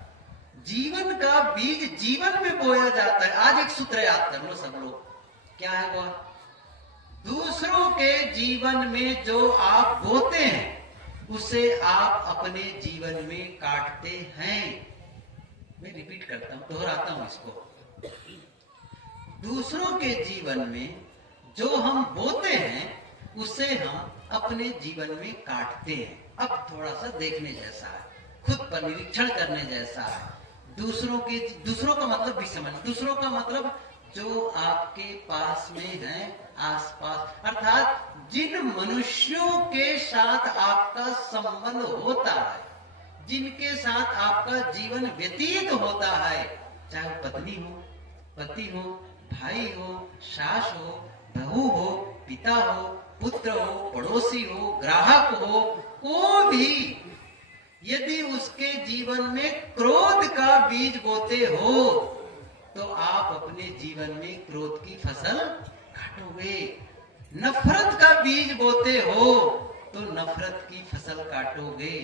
जीवन का बीज जीवन में बोया जाता है। आज एक सूत्र याद कर लो सब लोग, क्या है वह? दूसरों के जीवन में जो आप बोते हैं उसे आप अपने जीवन में काटते हैं। मैं रिपीट करता हूं, दोहराता हूं इसको। दूसरों के जीवन में जो हम बोते हैं उसे हम अपने जीवन में काटते हैं। अब थोड़ा सा देखने जैसा है, खुद पर निरीक्षण करने जैसा है। दूसरों का मतलब भी समझ, दूसरों का मतलब जो आपके पास में है, आसपास, अर्थात जिन मनुष्यों के साथ आपका संबंध होता है, जिनके साथ आपका जीवन व्यतीत होता है, चाहे वो पत्नी हो, पति हो, भाई हो, सास हो, बहू हो, पिता हो, पुत्र हो, पड़ोसी हो, ग्राहक हो, को भी यदि उसके जीवन में क्रोध का बीज बोते हो तो आप अपने जीवन में क्रोध की फसल काटोगे। नफरत का बीज बोते हो तो नफरत की फसल काटोगे।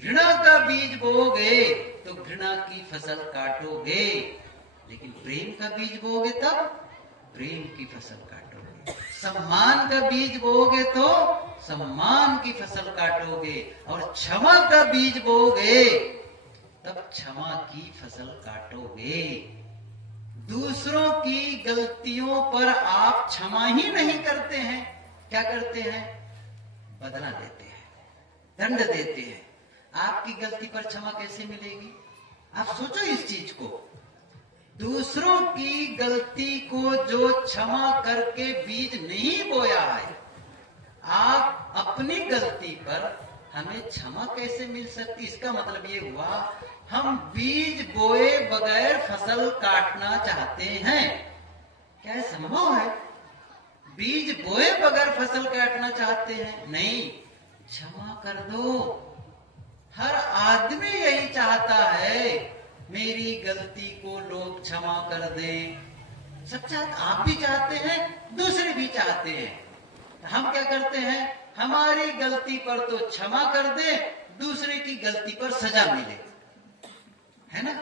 घृणा का बीज बोओगे तो घृणा की फसल काटोगे। लेकिन प्रेम का बीज बोओगे तब प्रेम की फसल काटोगे। सम्मान का बीज बोओगे तो सम्मान की फसल काटोगे। और क्षमा का बीज बोओगे तब क्षमा की फसल काटोगे। दूसरों की गलतियों पर आप क्षमा ही नहीं करते हैं, क्या करते हैं? बदला देते हैं, दंड देते हैं। आपकी गलती पर क्षमा कैसे मिलेगी? आप सोचो इस चीज को। दूसरों की गलती को जो क्षमा करके बीज नहीं बोया है, आप अपनी गलती पर हमें क्षमा कैसे मिल सकती? इसका मतलब ये हुआ हम बीज बोए बगैर फसल काटना चाहते हैं। क्या यह संभव है? बीज बोए बगैर फसल काटना चाहते हैं? नहीं, क्षमा कर दो। हर आदमी यही चाहता है, मेरी गलती को लोग क्षमा कर दें। सच्चा आप भी चाहते हैं, दूसरे भी चाहते हैं। हम क्या करते हैं? हमारी गलती पर तो क्षमा कर दे, दूसरे की गलती पर सजा मिले, है ना?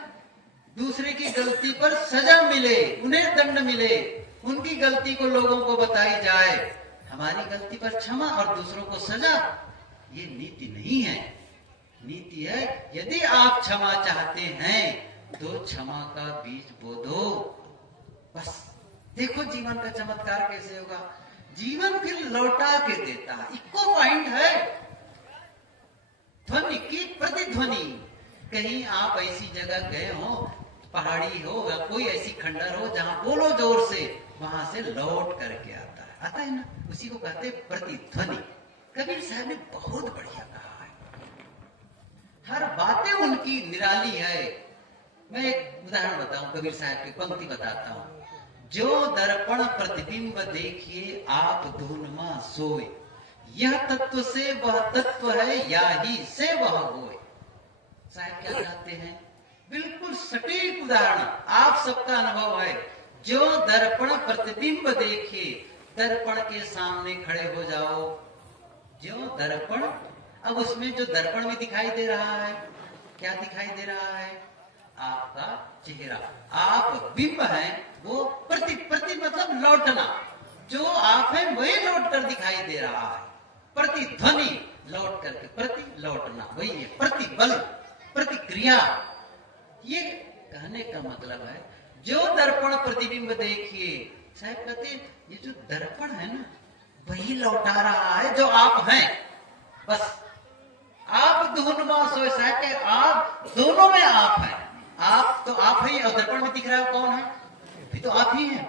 दूसरे की गलती पर सजा मिले, उन्हें दंड मिले, उनकी गलती को लोगों को बताई जाए। हमारी गलती पर क्षमा और दूसरों को सजा, ये नीति नहीं है। नीति है यदि आप क्षमा चाहते हैं तो क्षमा का बीज बो दो। बस देखो जीवन का चमत्कार कैसे होगा। जीवन फिर लौटा के देता है। इको पॉइंट है, ध्वनि की प्रतिध्वनि। कहीं आप ऐसी जगह गए हो, पहाड़ी हो या कोई ऐसी खंडर हो जहां बोलो जोर से, वहां से लौट करके आता है ना, उसी को कहते हैं प्रतिध्वनि। कबीर साहब ने बहुत बढ़िया कहा है, हर बातें उनकी निराली है। मैं एक उदाहरण बताऊं, कबीर साहब की पंक्ति बताता हूं। जो दर्पण प्रतिबिंब देखिए आप धुनमा सोए, यह तत्व से वह तत्व है, या ही से वह होए। साहब क्या कहते हैं? बिल्कुल सटीक उदाहरण, आप सबका अनुभव है। जो दर्पण प्रतिबिंब देखिए, दर्पण के सामने खड़े हो जाओ। जो दर्पण, अब उसमें जो दर्पण में दिखाई दे रहा है, क्या दिखाई दे रहा है? आपका चेहरा। आप बिंब हैं, वो प्रति मतलब लौटना। जो आप हैं वही लौट कर दिखाई दे रहा है। प्रतिध्वनि लौट करके, प्रति लौटना, वही है प्रतिबल, प्रतिक्रिया। ये कहने का मतलब है जो दर्पण प्रतिबिंब देखिए। साहब कहते ये जो दर्पण है ना, वही लौटा रहा है जो आप हैं। बस आप धुनमा सोए। साहब के आप दोनों में आप हैं। आप तो आप ही, और दर्पण में दिख रहा है कौन है? भी तो आप ही हैं।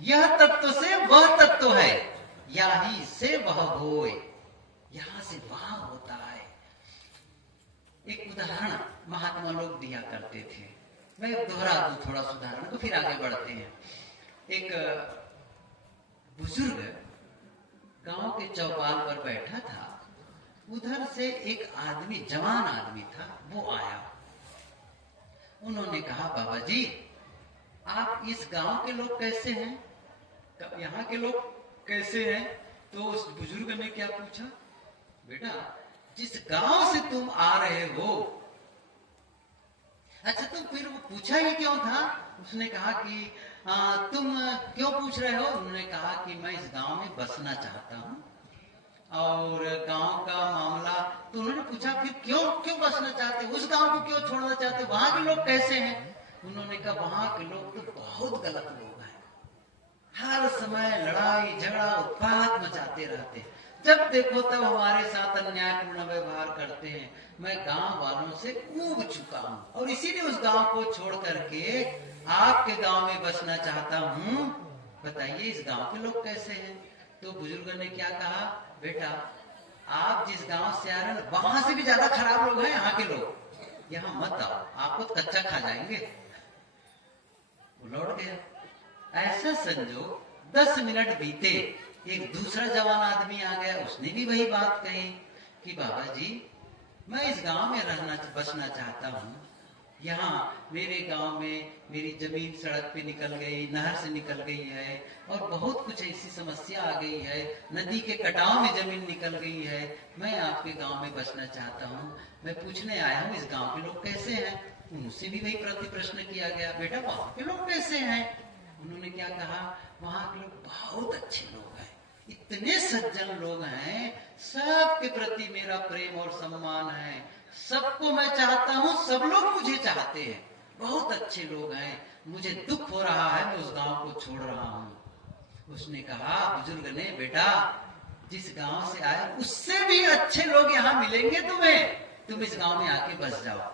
यह तत्व से वह तत्व है, या ही से वह होए। यहां से वहां होता है। एक उदाहरण महात्मा लोग दिया करते थे, मैं दोहरा दूं थोड़ा उदाहरण तो फिर आगे बढ़ते हैं। एक बुजुर्ग गांव के चौपाल पर बैठा था। उधर से एक आदमी, जवान आदमी था, वो आया। उन्होंने कहा, बाबा जी आप इस गांव के लोग कैसे हैं, यहाँ के लोग कैसे हैं? तो उस बुजुर्ग ने क्या पूछा, बेटा जिस गांव से तुम आ रहे हो, अच्छा तो फिर वो पूछा ही क्यों था? उसने कहा कि तुम क्यों पूछ रहे हो? उन्होंने कहा कि मैं इस गांव में बसना चाहता हूँ और गांव का मामला। तो उन्होंने पूछा फिर क्यों क्यों बसना चाहते, उस गांव को क्यों छोड़ना चाहते, वहां के लोग कैसे हैं? उन्होंने कहा वहां के लोग तो बहुत गलत लोग हैं, हर समय लड़ाई झगड़ा उत्पात मचाते रहते हैं, जब देखो तब हमारे साथ अन्यायपूर्ण व्यवहार करते हैं। मैं गांव वालों से ऊब चुका हूं और इसीलिए उस गांव को छोड़ करके आपके गांव में बसना चाहता हूं, बताइए इस गांव के लोग कैसे हैं? तो बुजुर्ग ने क्या कहा, बेटा आप जिस गांव से आ रहे हैं वहां से भी ज्यादा खराब लोग हैं यहाँ के लोग, यहाँ मत आओ, आपको तो कच्चा खा जाएंगे। वो लौट गया। ऐसा संजोग 10 मिनट बीते, एक दूसरा जवान आदमी आ गया, उसने भी वही बात कही कि बाबा जी मैं इस गांव में बसना चाहता हूँ, यहाँ मेरे गांव में मेरी जमीन सड़क पे निकल गई, नहर से निकल गई है और बहुत कुछ ऐसी समस्या आ गई है, नदी के कटाव में जमीन निकल गई है, मैं आपके गांव में बसना चाहता हूँ, मैं पूछने आया हूँ इस गांव के लोग कैसे हैं? उनसे भी वही प्रति प्रश्न किया गया, बेटा वहां के लोग कैसे हैं? उन्होंने क्या कहा, वहां के लोग बहुत अच्छे लोग हैं, इतने सज्जन लोग हैं, सबके प्रति मेरा प्रेम और सम्मान है, सबको मैं चाहता हूँ, सब लोग मुझे चाहते हैं, बहुत अच्छे लोग हैं, मुझे दुख हो रहा है मैं उस गांव को छोड़ रहा हूँ। उसने कहा बुजुर्ग ने, बेटा जिस गांव से आए उससे भी अच्छे लोग यहाँ मिलेंगे तुम्हें, तुम इस गांव में आके बस जाओ।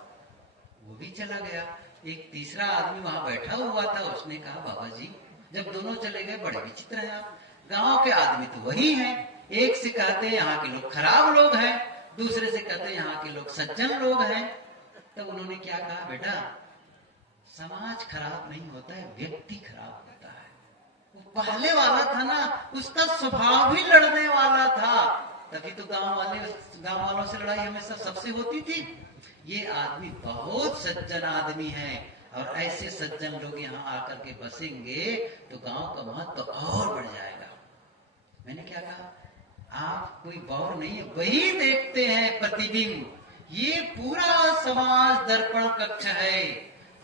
वो भी चला गया। एक तीसरा आदमी वहां बैठा हुआ था, उसने कहा बाबा जी जब दोनों चले गए बड़े विचित्र हैं आप, गांव के आदमी तो वही हैं, एक से कहते हैं यहाँ के लोग खराब लोग हैं, दूसरे से कहते हैं यहाँ के लोग सज्जन लोग हैं। तो उन्होंने क्या कहा, बेटा समाज खराब नहीं होता है, व्यक्ति खराब होता है। वो पहले वाला था ना, उसका स्वभाव ही लड़ने वाला था, तभी तो गांव वालों से लड़ाई हमेशा सबसे होती थी। ये आदमी बहुत सज्जन आदमी है और ऐसे सज्जन लोग यहाँ आकर के बसेंगे तो गांव का महत्व तो और बढ़ जाएगा। मैंने क्या कहा, आप कोई गौर नहीं है, वही देखते हैं प्रतिबिंब, ये पूरा समाज दर्पण कक्ष है,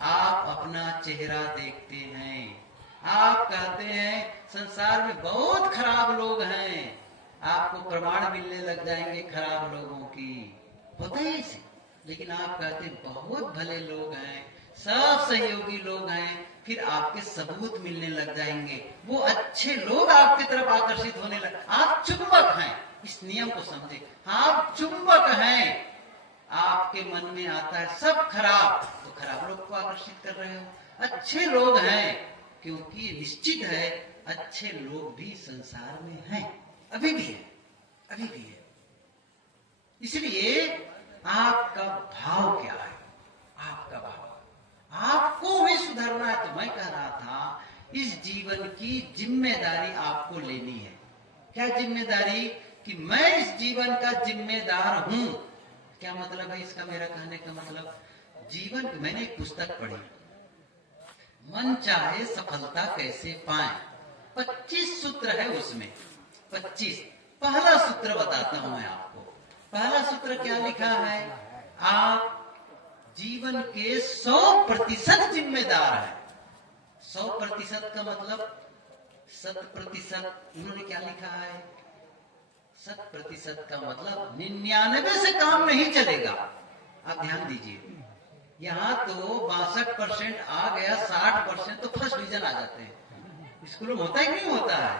आप अपना चेहरा देखते हैं, आप कहते हैं संसार में बहुत खराब लोग हैं, आपको प्रमाण मिलने लग जाएंगे खराब लोगों की, होता है इसे, लेकिन आप कहते बहुत भले लोग हैं, सब सहयोगी लोग हैं, फिर आपके सबूत मिलने लग जाएंगे, वो अच्छे लोग आपकी तरफ आकर्षित होने लग, आप चुंबक हैं, इस नियम को समझे, आप चुंबक हैं, आपके मन में आता है सब खराब, तो खराब लोग को आकर्षित कर रहे हो, अच्छे लोग हैं, क्योंकि निश्चित है अच्छे लोग भी संसार में हैं, अभी भी है, अभी भी है। इसलिए आपका भाव क्या है, आपका भाव, आपको भी सुधरना है। तो मैं कह रहा था इस जीवन की जिम्मेदारी आपको लेनी है। क्या जिम्मेदारी? कि मैं इस जीवन का जिम्मेदार हूं। क्या मतलब है इसका, मेरा कहने का मतलब, जीवन, मैंने एक पुस्तक पढ़ी, मन चाहे सफलता कैसे पाए, 25 सूत्र है उसमें, 25। पहला सूत्र बताता हूं मैं आपको। पहला सूत्र क्या लिखा है, आप जीवन के 100% जिम्मेदार है। 100% का मतलब 100%, उन्होंने क्या लिखा है, 100% का मतलब 99 से काम नहीं चलेगा। आप ध्यान दीजिए, यहाँ तो 62% आ गया, 60% तो फर्स्ट डिवीजन आ जाते हैं, स्कूलों में होता ही नहीं होता है,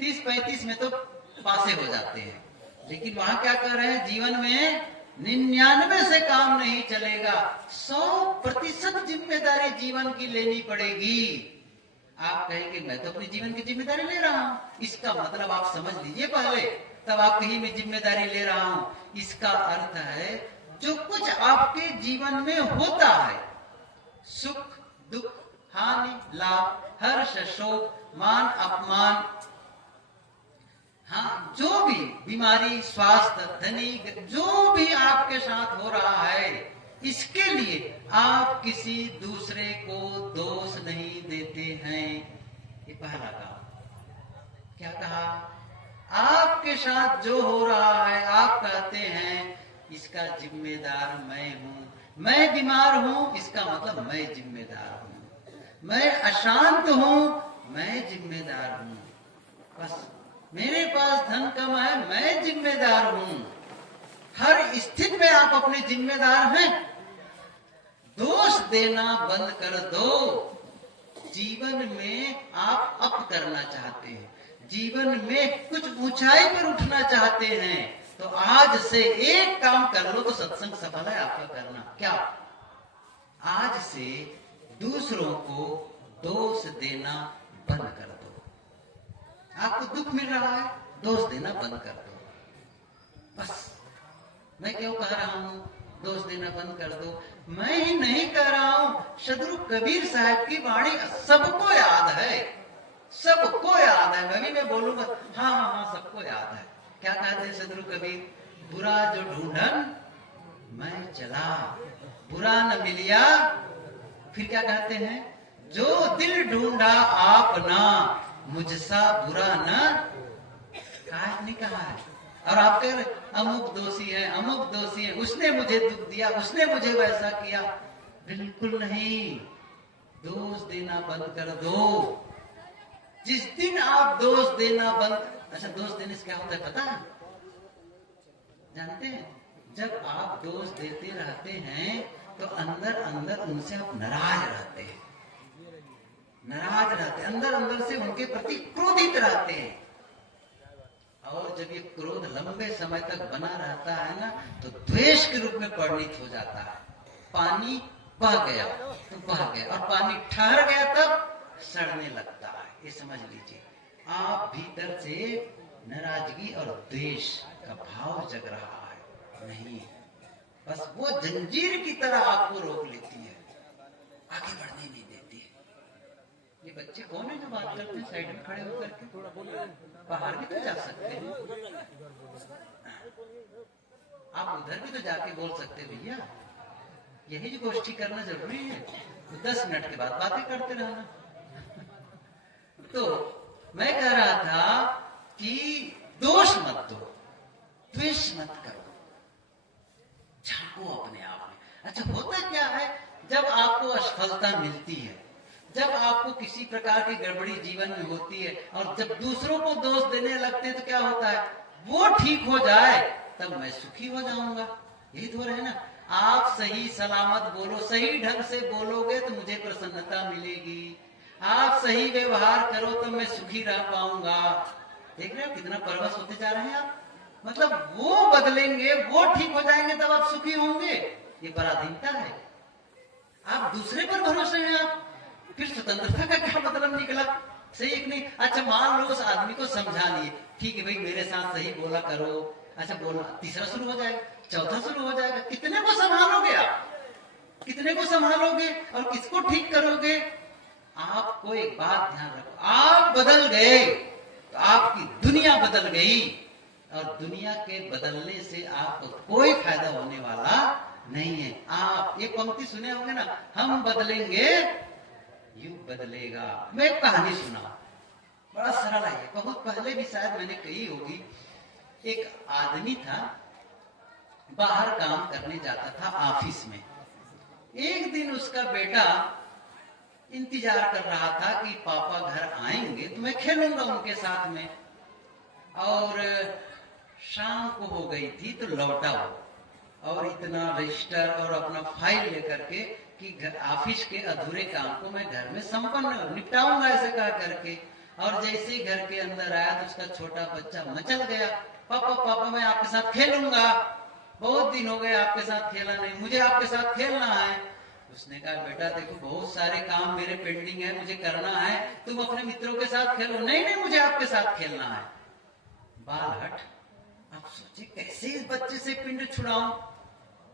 30-35 में तो पासे हो जाते हैं, लेकिन वहां क्या कर रहे हैं, जीवन में 99 से काम नहीं चलेगा, 100% जिम्मेदारी जीवन की लेनी पड़ेगी। आप कहेंगे मैं तो अपनी जीवन की जिम्मेदारी ले रहा हूं, इसका मतलब आप समझ लीजिए पहले, तब आप कहीं मैं जिम्मेदारी ले रहा हूं। इसका अर्थ है जो कुछ आपके जीवन में होता है, सुख दुख हानि लाभ हर्ष शोक मान अपमान, हाँ जो भी बीमारी स्वास्थ्य धनी जो भी आपके साथ हो रहा है, इसके लिए आप किसी दूसरे को दोष नहीं देते हैं। ये पहला काम। क्या कहा? आपके साथ जो हो रहा है आप कहते हैं इसका जिम्मेदार मैं हूं। मैं बीमार हूं इसका मतलब मैं जिम्मेदार हूं। मैं अशांत हूं मैं जिम्मेदार हूं। बस मेरे पास धन कम है मैं जिम्मेदार हूं। हर स्थिति में आप अपने जिम्मेदार हैं। दोष देना बंद कर दो। जीवन में आप अप करना चाहते हैं, जीवन में कुछ ऊंचाई पर उठना चाहते हैं, तो आज से एक काम कर लो तो सत्संग सफल है आपका करना। क्या? आज से दूसरों को दोष देना बंद कर दो। आपको दुख मिल रहा है, दोष देना बंद कर दो। बस मैं क्यों कह रहा हूं दोष देना बंद कर दो? मैं ही नहीं कह रहा हूं, सदगुरु कबीर साहब की वाणी सबको याद है, सबको याद है। मैं बोलूंगा हाँ हाँ हाँ सबको याद है। क्या कहते हैं सदगुरु कबीर? बुरा जो ढूंढन मैं चला, बुरा न मिलिया। फिर क्या कहते हैं? जो दिल ढूंढा आपना मुझसा बुरा न। कहा नहीं कहा है? और आप कह रहे अमुक दोषी है, अमुक दोषी है, उसने मुझे दुख दिया, उसने मुझे वैसा किया। बिल्कुल नहीं। दोष देना बंद कर दो। जिस दिन आप दोष देना बंद, अच्छा दोष देने से क्या होता है पता है? जानते हैं? जब आप दोष देते रहते हैं तो अंदर अंदर उनसे आप नाराज रहते हैं, नाराज रहते हैं, अंदर अंदर से उनके प्रति क्रोधित रहते हैं। और जब ये क्रोध लंबे समय तक बना रहता है ना तो द्वेष के रूप में परिणित हो जाता है। पानी बह गया तो बह गया, और पानी ठहर गया तब सड़ने लगता है। ये समझ लीजिए, आप भीतर से नाराजगी और द्वेष का भाव जग रहा है। नहीं, बस वो जंजीर की तरह आपको रोक लेती है, आगे बढ़ने नहीं देती है। ये बच्चे कौन है जो बात करते हैं साइड में खड़े होकर के? थोड़ा बोलिए, बाहर भी तो जा सकते हैं, आप उधर भी तो जाके बोल सकते हैं भैया। यही जो गोष्ठी करना जरूरी है, तो 10 मिनट के बाद बातें करते रहना। तो मैं कह रहा था कि दोष मत दो, द्वेष मत करो, झांको अपने आप में। अच्छा होता क्या है, जब आपको असफलता मिलती है, जब आपको किसी प्रकार की गड़बड़ी जीवन में होती है और जब दूसरों को दोष देने लगते हैं तो क्या होता है? वो ठीक हो जाए तब मैं सुखी हो जाऊंगा। यही तो है ना। आप सही सलामत बोलो, सही ढंग से बोलोगे तो मुझे प्रसन्नता मिलेगी। आप सही व्यवहार करो तो मैं सुखी रह पाऊंगा। देख रहे हो कितना परवश होते जा रहे हैं आप। मतलब वो बदलेंगे, वो ठीक हो जाएंगे तब आप सुखी होंगे। ये पराधीनता है। आप दूसरे पर भरोसे हैं आप, फिर स्वतंत्रता का क्या मतलब निकला? सही एक नहीं। अच्छा मान लो उस आदमी को समझा लिए, ठीक है भाई मेरे साथ सही बोला करो। अच्छा बोला, तीसरा शुरू हो जाएगा, चौथा शुरू हो जाएगा। कितने को संभालोगे आप? कितने को संभालोगे और किसको ठीक करोगे? आपको एक बात ध्यान रखो, आप बदल गए तो आपकी दुनिया बदल गई, और दुनिया के बदलने से आपको कोई फायदा होने वाला नहीं है। आप एक पंक्ति सुने होंगे ना, हम बदलेंगे युग बदलेगा। मैं एक कहानी सुना, बड़ा सरल है, बहुत पहले भी शायद मैंने कही होगी। एक आदमी था, बाहर काम करने जाता था ऑफिस में। एक दिन उसका बेटा इंतजार कर रहा था कि पापा घर आएंगे तो मैं खेलूंगा उनके साथ में। और शाम को हो गई थी तो लौटा वो, और इतना रजिस्टर और अपना फाइल लेकर के कि ऑफिस के अधूरे काम को मैं घर में संपन्न निपटाऊंगा ऐसे कहा करके। और जैसे ही घर के अंदर आया तो उसका छोटा बच्चा मचल गया, पापा पापा मैं आपके साथ खेलूंगा, बहुत दिन हो गए आपके साथ खेला नहीं, मुझे आपके साथ खेलना है। उसने कहा बेटा देखो बहुत सारे काम मेरे पेंडिंग है, मुझे करना है, तुम अपने मित्रों के साथ खेलो। नहीं नहीं मुझे आपके साथ खेलना है। बाल हट। अब सोचे कैसे इस बच्चे से पिंड छुड़ाऊं।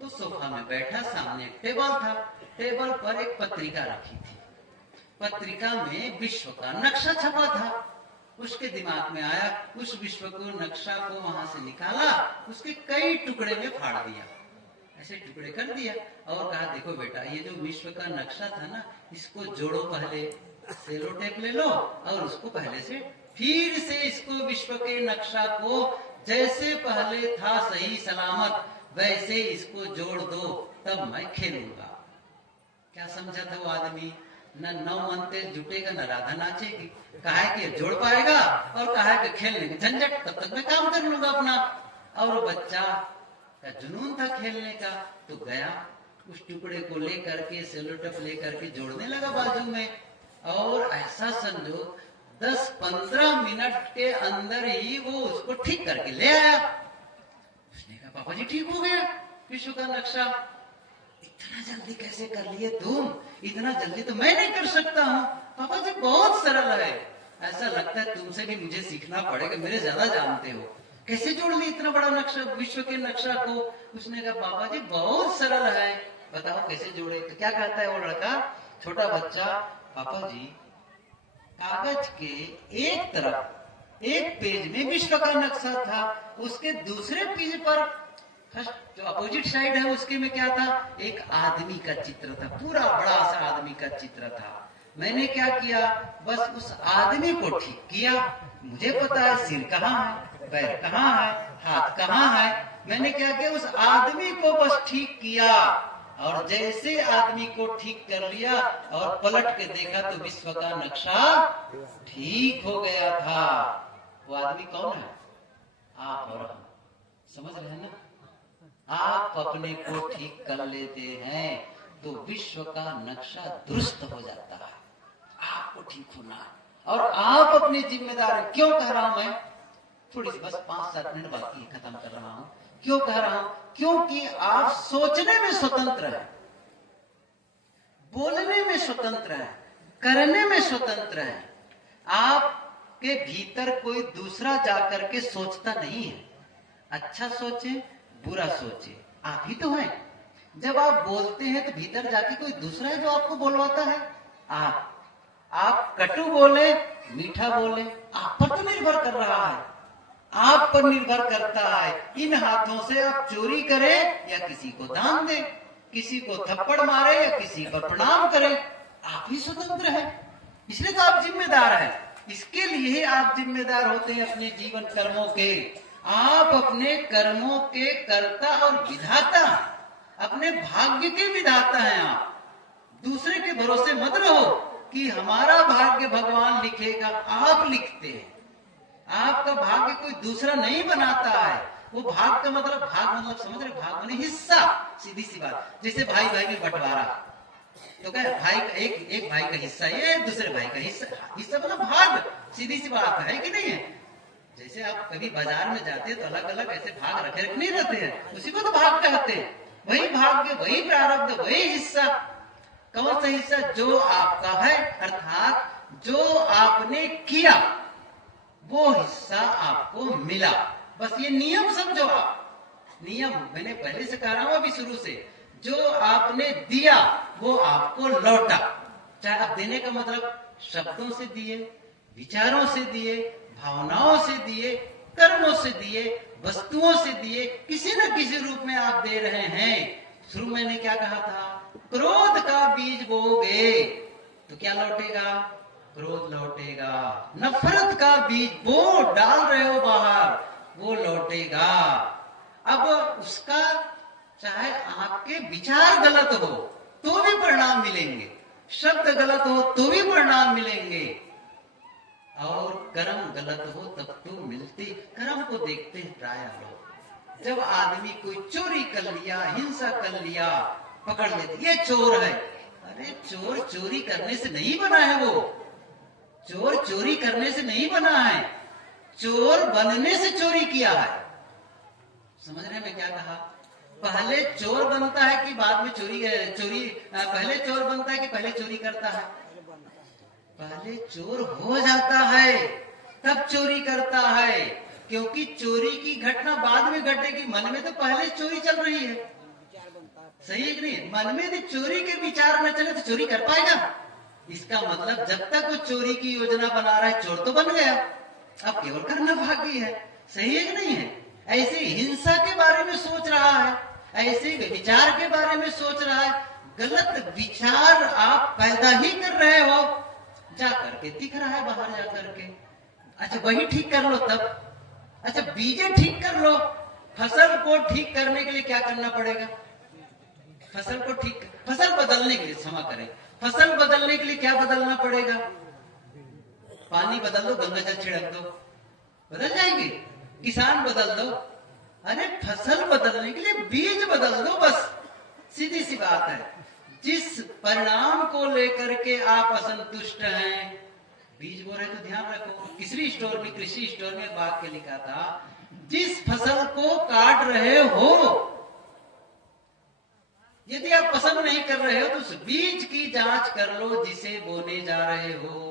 तो सोफा में बैठा, सामने एक टेबल था, टेबल पर एक पत्रिका रखी थी। पत्रिका में विश्व का नक्शा छपा था। उसके दिमाग में आया उस विश्व को नक्शा को वहां से निकाला, उसके कई टुकड़े में फाड़ दिया। ऐसे टुकड़े कर दिया और कहा देखो बेटा ये जो विश्व का नक्शा था ना, इसको जोड़ो, पहले सेलो टेप ले लो और उसको पहले से फिर से इसको विश्व के नक्शा को जैसे पहले था सही सलामत वैसे इसको जोड़ दो, तब मैं खेलूंगा। क्या समझा था वो आदमी? न नौ मनते जुटेगा न राधा नाचेगी। कहा कि जोड़ पाएगा और कहा कि खेलने की झंझट, तब तक मैं काम कर लूंगा अपना। और बच्चा का जुनून था खेलने का, तो गया उस टुकड़े को लेकर के सेलोटेप लेकर के जोड़ने लगा बाजू में। और ऐसा संजोग 10-15 मिनट के अंदर ही वो उसको ठीक करके ले आया। उसने कहा पापा जी ठीक हो गया विश्व का नक्शा। इतना जल्दी कैसे कर लिए तुम? इतना जल्दी तो मैं नहीं कर सकता हूँ। पापा जी बहुत सरल है। ऐसा लगता है तुमसे भी मुझे सीखना पड़ेगा, मेरे ज्यादा जानते हो। कैसे जोड़ ली इतना बड़ा नक्शा, विश्व के नक्शा को? उसने कहा पापा जी बहुत सरल है, बताओ कैसे जोड़े। तो क्या कहता है वो लड़का, छोटा बच्चा, पापा जी कागज के एक तरफ एक पेज में विश्व का नक्शा था, उसके दूसरे पेज पर जो अपोजिट साइड है उसके में क्या था? एक आदमी का चित्र था, पूरा बड़ा सा आदमी का चित्र था। मैंने क्या किया, बस उस आदमी को ठीक किया। मुझे पता है सिर कहाँ है, पैर कहाँ है, हाथ कहाँ है। मैंने क्या किया, उस आदमी को बस ठीक किया। और जैसे आदमी को ठीक कर लिया और पलट के देखा तो विश्व का नक्शा ठीक हो गया था। वो आदमी कौन है? आप और हम। समझ रहे हैं ना? आप अपने को ठीक कर लेते हैं तो विश्व का नक्शा दुरुस्त हो जाता है। आपको ठीक होना है और आप अपनी जिम्मेदार है। क्यों कह रहा हूं मैं? थोड़ी सी बस 5-7 मिनट बाकी खत्म कर रहा हूं। क्यों कह रहा हूं? क्योंकि आप सोचने में स्वतंत्र है, बोलने में स्वतंत्र है, करने में स्वतंत्र है। आपके भीतर कोई दूसरा जाकर के सोचता नहीं है। अच्छा सोचे बुरा सोचे, आप ही तो हैं। जब आप बोलते हैं तो भीतर जाके कोई दूसरा है जो आपको बोलवाता है। आप कटु बोले मीठा बोले, आप पर तो निर्भर कर रहा है, आप पर निर्भर करता है। इन हाथों से आप चोरी करें या किसी को दान दें, किसी को थप्पड़ मारे या किसी पर प्रणाम करें, आप ही स्वतंत्र हैं। इसलिए तो आप जिम्मेदार हैं। इसके लिए आप जिम्मेदार होते हैं अपने जीवन कर्मों के। आप अपने कर्मों के कर्ता और विधाता, अपने भाग्य के विधाता हैं। आप दूसरे के भरोसे मत रहो कि हमारा भाग्य भगवान लिखेगा। आप लिखते हैं। आपका भाग्य कोई दूसरा नहीं बनाता है। वो भाग का मतलब, भाग मतलब समझ रहे? भाग माने हिस्सा, सीधी सी बात। जैसे भाई भाई में बंटवारा, तो क्या भाई का एक भाई का हिस्सा ये, दूसरे भाई का हिस्सा मतलब भाग। सीधी सी बात है कि नहीं है? जैसे आप कभी बाजार में जाते हैं तो अलग अलग ऐसे भाग रखे नहीं रहते हैं, उसी को तो भाग कहते हैं। वही भाग्य, वही प्रारब्ध, वही हिस्सा। कौन सा हिस्सा? जो आपका है, अर्थात जो आपने किया वो हिस्सा आपको मिला। बस ये नियम समझो आप। नियम मैंने पहले से कह रहा हूं, अभी शुरू से। जो आपने दिया वो आपको लौटा। चाहे आप देने का मतलब शब्दों से दिए, विचारों से दिए, भावनाओं से दिए, कर्मों से दिए, वस्तुओं से दिए, किसी न किसी रूप में आप दे रहे हैं। शुरू मैंने क्या कहा था? क्रोध का बीज बोओगे तो क्या लौटेगा? क्रोध लौटेगा। नफरत का बीज बो डाल रहे हो बाहर, वो लौटेगा। अब उसका चाहे आपके विचार गलत हो तो भी परिणाम मिलेंगे, शब्द गलत हो तो भी परिणाम मिलेंगे, और कर्म गलत हो तब तो मिलते। कर्म को देखते हैं प्राय लोग। जब आदमी कोई चोरी कर लिया, हिंसा कर लिया, पकड़ लेते, ये चोर है। अरे चोर चोरी करने से नहीं बना है। वो चोर चोरी करने से नहीं बना है, चोर बनने से चोरी किया है। समझ रहे हैं मैं क्या कहा? पहले चोर बनता है कि बाद में चोरी पहले चोर बनता है कि पहले चोरी करता है? पहले चोर हो जाता है तब चोरी करता है। क्योंकि चोरी की घटना बाद में घटेगी, मन में तो पहले चोरी चल रही है। सही है कि नहीं? मन में भी चोरी के विचार न चले तो चोरी कर पाएगा? इसका मतलब जब तक वो चोरी की योजना बना रहा है चोर तो बन गया, अब केवल करना बाकी है। सही है कि नहीं है? ऐसे हिंसा के बारे में सोच रहा है, ऐसे विचार के बारे में सोच रहा है। गलत विचार आप पैदा ही कर रहे हो, जा करके दिख रहा है बाहर जा करके। अच्छा वही ठीक कर लो तब। अच्छा बीजें ठीक कर लो। फसल को ठीक करने के लिए क्या करना पड़ेगा? फसल बदलने के लिए, क्षमा करें, फसल बदलने के लिए क्या बदलना पड़ेगा? पानी बदल दो, गंगा जल छिड़क दो, बदल जाएंगे। किसान बदल दो। अरे फसल बदलने के लिए बीज बदल दो, बस सीधी सी बात है। जिस परिणाम को लेकर के आप असंतुष्ट हैं, बीज बो रहे तो ध्यान रखो। कृषि स्टोर में बात के लिखा था, जिस फसल को काट रहे हो यदि आप पसंद नहीं कर रहे हो तो उस बीज की जांच कर लो जिसे बोने जा रहे हो।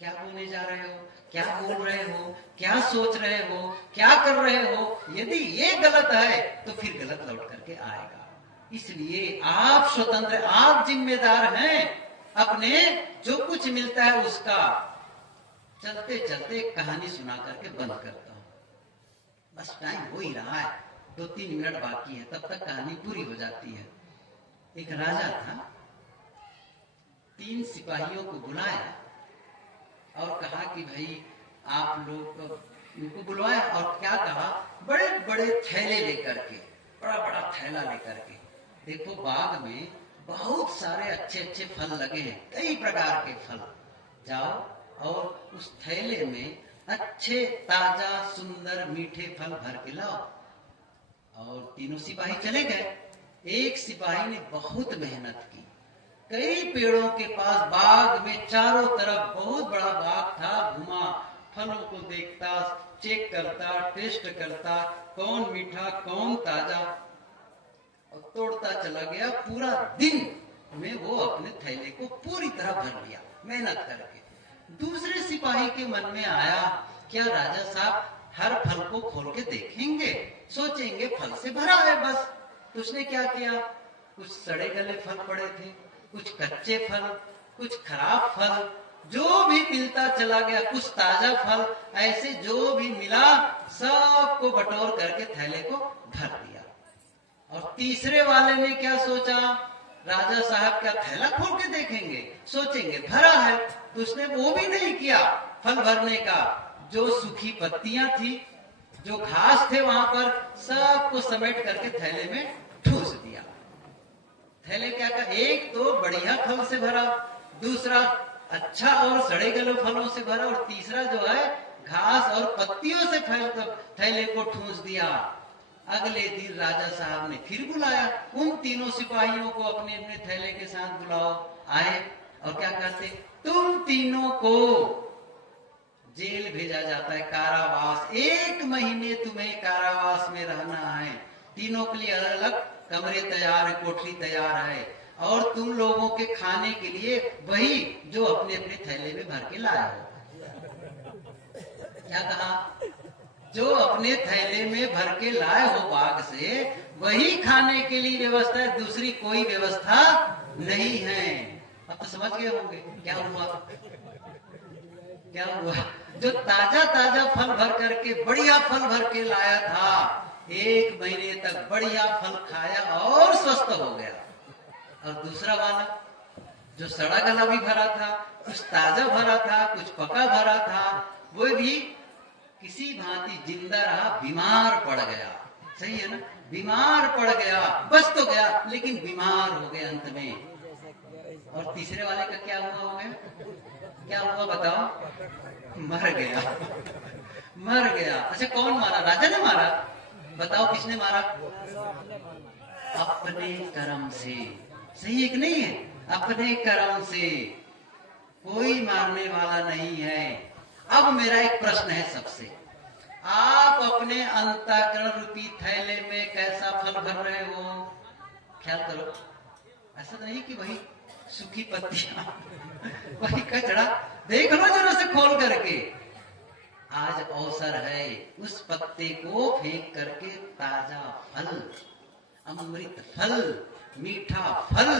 क्या बोने जा रहे हो, क्या बोल रहे हो, क्या सोच रहे हो, क्या कर रहे हो। यदि ये गलत है तो फिर गलत लौट करके आएगा। इसलिए आप स्वतंत्र, आप जिम्मेदार हैं अपने जो कुछ मिलता है उसका। चलते चलते एक कहानी सुना करके बंद करता हूं, बस टाइम हो ही रहा है, 2-3 मिनट बाकी है, तब तक कहानी पूरी हो जाती है। एक राजा था, 3 सिपाहियों को बुलाया और कहा कि भाई आप लोग, उनको बुलवाया और क्या कहा, बड़े बड़े थैले लेकर के, बड़ा बड़ा थैला लेकर के, देखो बाग में बहुत सारे अच्छे अच्छे फल लगे हैं, कई प्रकार के फल, जाओ और उस थैले में अच्छे ताजा सुंदर मीठे फल भर के लाओ। और तीनों सिपाही चले गए। एक सिपाही ने बहुत मेहनत की, कई पेड़ों के पास बाग में चारों तरफ बहुत बड़ा बाग था, घुमा, फलों को देखता, चेक करता, टेस्ट करता, कौन मीठा कौन ताजा, और तोड़ता चला गया। पूरा दिन में वो अपने थैले को पूरी तरह भर लिया मेहनत करके। दूसरे सिपाही के मन में आया, क्या राजा साहब हर फल को खोल के देखेंगे, सोचेंगे फल से भरा है बस। तो उसने क्या किया, कुछ सड़े गले फल पड़े थे, कुछ कच्चे फल, कुछ खराब फल, जो भी मिलता चला गया, कुछ ताजा फल, ऐसे जो भी मिला सबको बटोर करके थैले को भर दिया। और तीसरे वाले ने क्या सोचा, राजा साहब क्या थैला खोल के देखेंगे, सोचेंगे भरा है। तो उसने वो भी नहीं किया फल भरने का। जो सूखी पत्तियां थी, जो घास थे वहां पर, सबको समेट करके थैले में ठूस दिया। थैले क्या का, एक तो बढ़िया फल से भरा, दूसरा अच्छा और सड़े गले फलों से भरा, और तीसरा जो है घास और पत्तियों से थैले को ठूस दिया। अगले दिन राजा साहब ने फिर बुलाया उन तीनों सिपाहियों को, अपने अपने थैले के साथ बुलाओ। आए और क्या कहते, तुम तीनों को जेल भेजा जाता है, कारावास। 1 महीने तुम्हें कारावास में रहना है। तीनों के लिए अलग अलग कमरे तैयार है, कोठरी तैयार है, और तुम लोगों के खाने के लिए वही जो अपने अपने थैले में भर के लाए हो। क्या कहा, जो अपने थैले में भर के लाए हो बाग से, वही खाने के लिए व्यवस्था है, दूसरी कोई व्यवस्था नहीं है। अब तो समझ गए होंगे क्या हुआ। क्या हुआ, जो ताजा ताजा फल भर करके, बढ़िया फल भर के लाया था, 1 महीने तक बढ़िया फल खाया और स्वस्थ हो गया। और दूसरा वाला जो सड़ा गला भी भरा था, कुछ ताजा भरा था, कुछ पका भरा था, वो भी किसी भांति जिंदा रहा, बीमार पड़ गया। सही है ना, बीमार पड़ गया, बच तो गया लेकिन बीमार हो गया अंत में। और तीसरे वाले का क्या हुआ हमें, क्या हुआ बताओ, मर गया। मर गया। अच्छा कौन मारा, राजा ने मारा? बताओ किसने मारा? अपने कर्म से। सही है कि नहीं है, अपने कर्म से, कोई मारने वाला नहीं है। अब मेरा एक प्रश्न है सबसे, आप अपने अंतःकरण रूपी थैले में कैसा फल भर रहे हो? ख्याल करो, ऐसा नहीं कि वही सूखी पत्तियां वही कचरा, देख लो जरा से खोल करके। आज अवसर है उस पत्ते को फेंक करके ताजा फल, अमृत फल, मीठा फल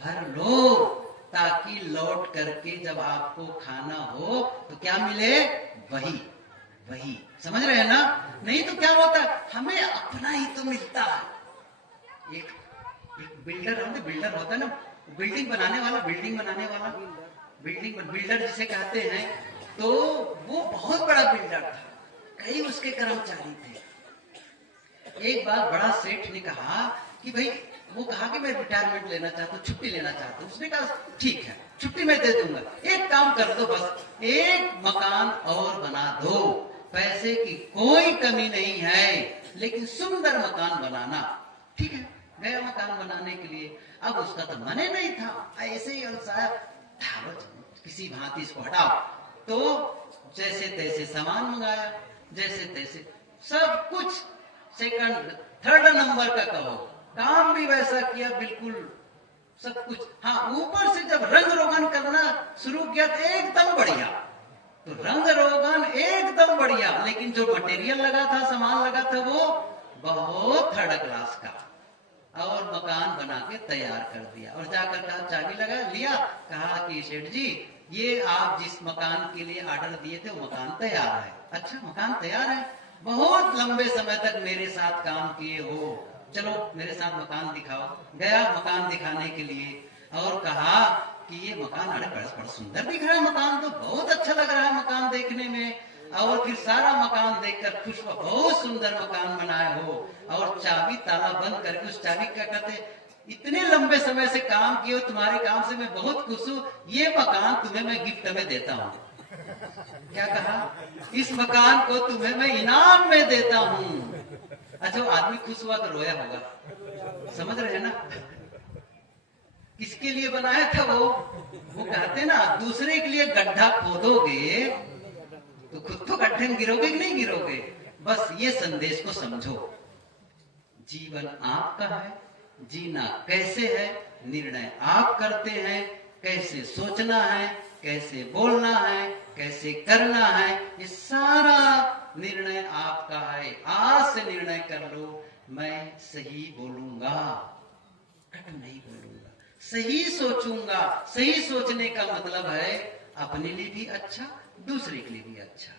भर लो, ताकि लौट करके जब आपको खाना हो तो क्या मिले, वही वही। समझ रहे हैं ना? नहीं तो क्या होता है, हमें अपना ही तो मिलता है, एक बिल्डर होता है ना, बिल्डिंग बनाने वाला, बिल्डर जिसे कहते हैं, तो वो बहुत बड़ा बिल्डर था, कई उसके कर्मचारी थे। एक बार बड़ा सेठ ने कहा कि भाई, वो कहा कि मैं रिटायरमेंट लेना चाहता हूँ, छुट्टी लेना चाहता हूँ। उसने कहा ठीक है, छुट्टी मैं दे दूंगा, एक काम कर दो, बस एक मकान और बना दो, पैसे की कोई कमी नहीं है, लेकिन सुंदर मकान बनाना। ठीक है, गया मकान बनाने के लिए। अब उसका तो मन ही नहीं था, ऐसे ही अलसाया, किसी भांति इसको हटाओ। तो जैसे तैसे सामान मंगाया, जैसे तैसे सब कुछ सेकंड थर्ड नंबर का कहो, काम भी वैसा किया, बिल्कुल सब कुछ। हाँ, ऊपर से जब रंग रोगन करना शुरू किया तो एकदम बढ़िया, तो रंग रोगन एकदम बढ़िया, लेकिन जो मटेरियल लगा था, सामान लगा था, वो बहुत थर्ड क्लास का। और मकान बना के तैयार कर दिया, और जाकर कहा, चाबी लगा लिया, कहा कि सेठ जी, ये आप जिस मकान के लिए ऑर्डर दिए थे वो मकान तैयार है। अच्छा, मकान तैयार है, बहुत लंबे समय तक मेरे साथ काम किए हो, चलो मेरे साथ मकान दिखाओ। गया मकान दिखाने के लिए, और कहा कि ये मकान, अरे बड़ा सुंदर दिख रहा है मकान, तो बहुत अच्छा लग रहा है मकान देखने में। और फिर सारा मकान देखकर खुश हुआ, बहुत सुंदर मकान बनाए हो, और चाबी ताला बंद करके उस चाबी क्या कहते, इतने लंबे समय से काम किए हो, तुम्हारे काम से मैं बहुत खुश हूँ, ये मकान तुम्हें मैं गिफ्ट में देता हूँ। क्या कहा, इस मकान को तुम्हें मैं इनाम में देता हूँ। अच्छा, वो आदमी खुश हुआ तो रोया होगा, समझ रहे हैं ना, किसके लिए बनाया था वो कहते ना, दूसरे के लिए गड्ढा खोदोगे तो खुद तो गड्ढे में गिरोगे कि नहीं गिरोगे। बस ये संदेश को समझो, जीवन आपका है, जीना कैसे है निर्णय आप करते हैं, कैसे सोचना है, कैसे बोलना है, कैसे करना है, ये सारा निर्णय आपका है। आज से निर्णय कर लो, मैं सही बोलूंगा, कट नहीं बोलूंगा, सही सोचूंगा। सही सोचने का मतलब है अपने लिए भी अच्छा, दूसरे के लिए भी अच्छा।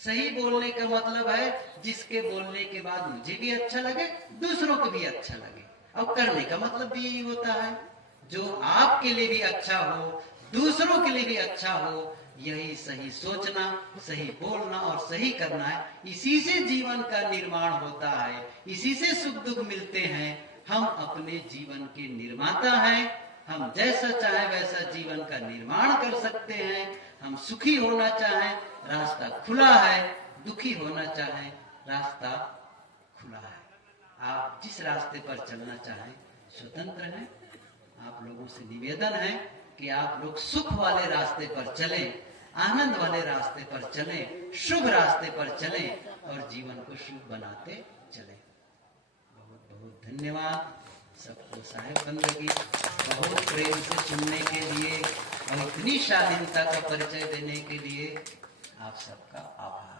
सही बोलने का मतलब है जिसके बोलने के बाद मुझे भी अच्छा लगे, दूसरों को भी अच्छा लगे। और करने का मतलब भी यही होता है, जो आपके लिए भी अच्छा हो, दूसरों के लिए भी अच्छा हो, यही सही सोचना, सही बोलना और सही करना है। इसी से जीवन का निर्माण होता है, इसी से सुख दुख मिलते हैं। हम अपने जीवन के निर्माता हैं, हम जैसा चाहे वैसा जीवन का निर्माण कर सकते हैं। हम सुखी होना चाहें, रास्ता खुला है, दुखी होना चाहें, रास्ता खुला है। आप जिस रास्ते पर चलना चाहें स्वतंत्र हैं। आप लोगों से निवेदन है कि आप लोग सुख वाले रास्ते पर चलें, आनंद वाले रास्ते पर चलें, शुभ रास्ते पर चलें और जीवन को शुभ बनाते चलें। बहुत बहुत धन्यवाद सबको, साहेब बंदगी, बहुत प्रेम से सुनने के लिए और इतनी शालीनता का परिचय देने के लिए आप सबका आभार।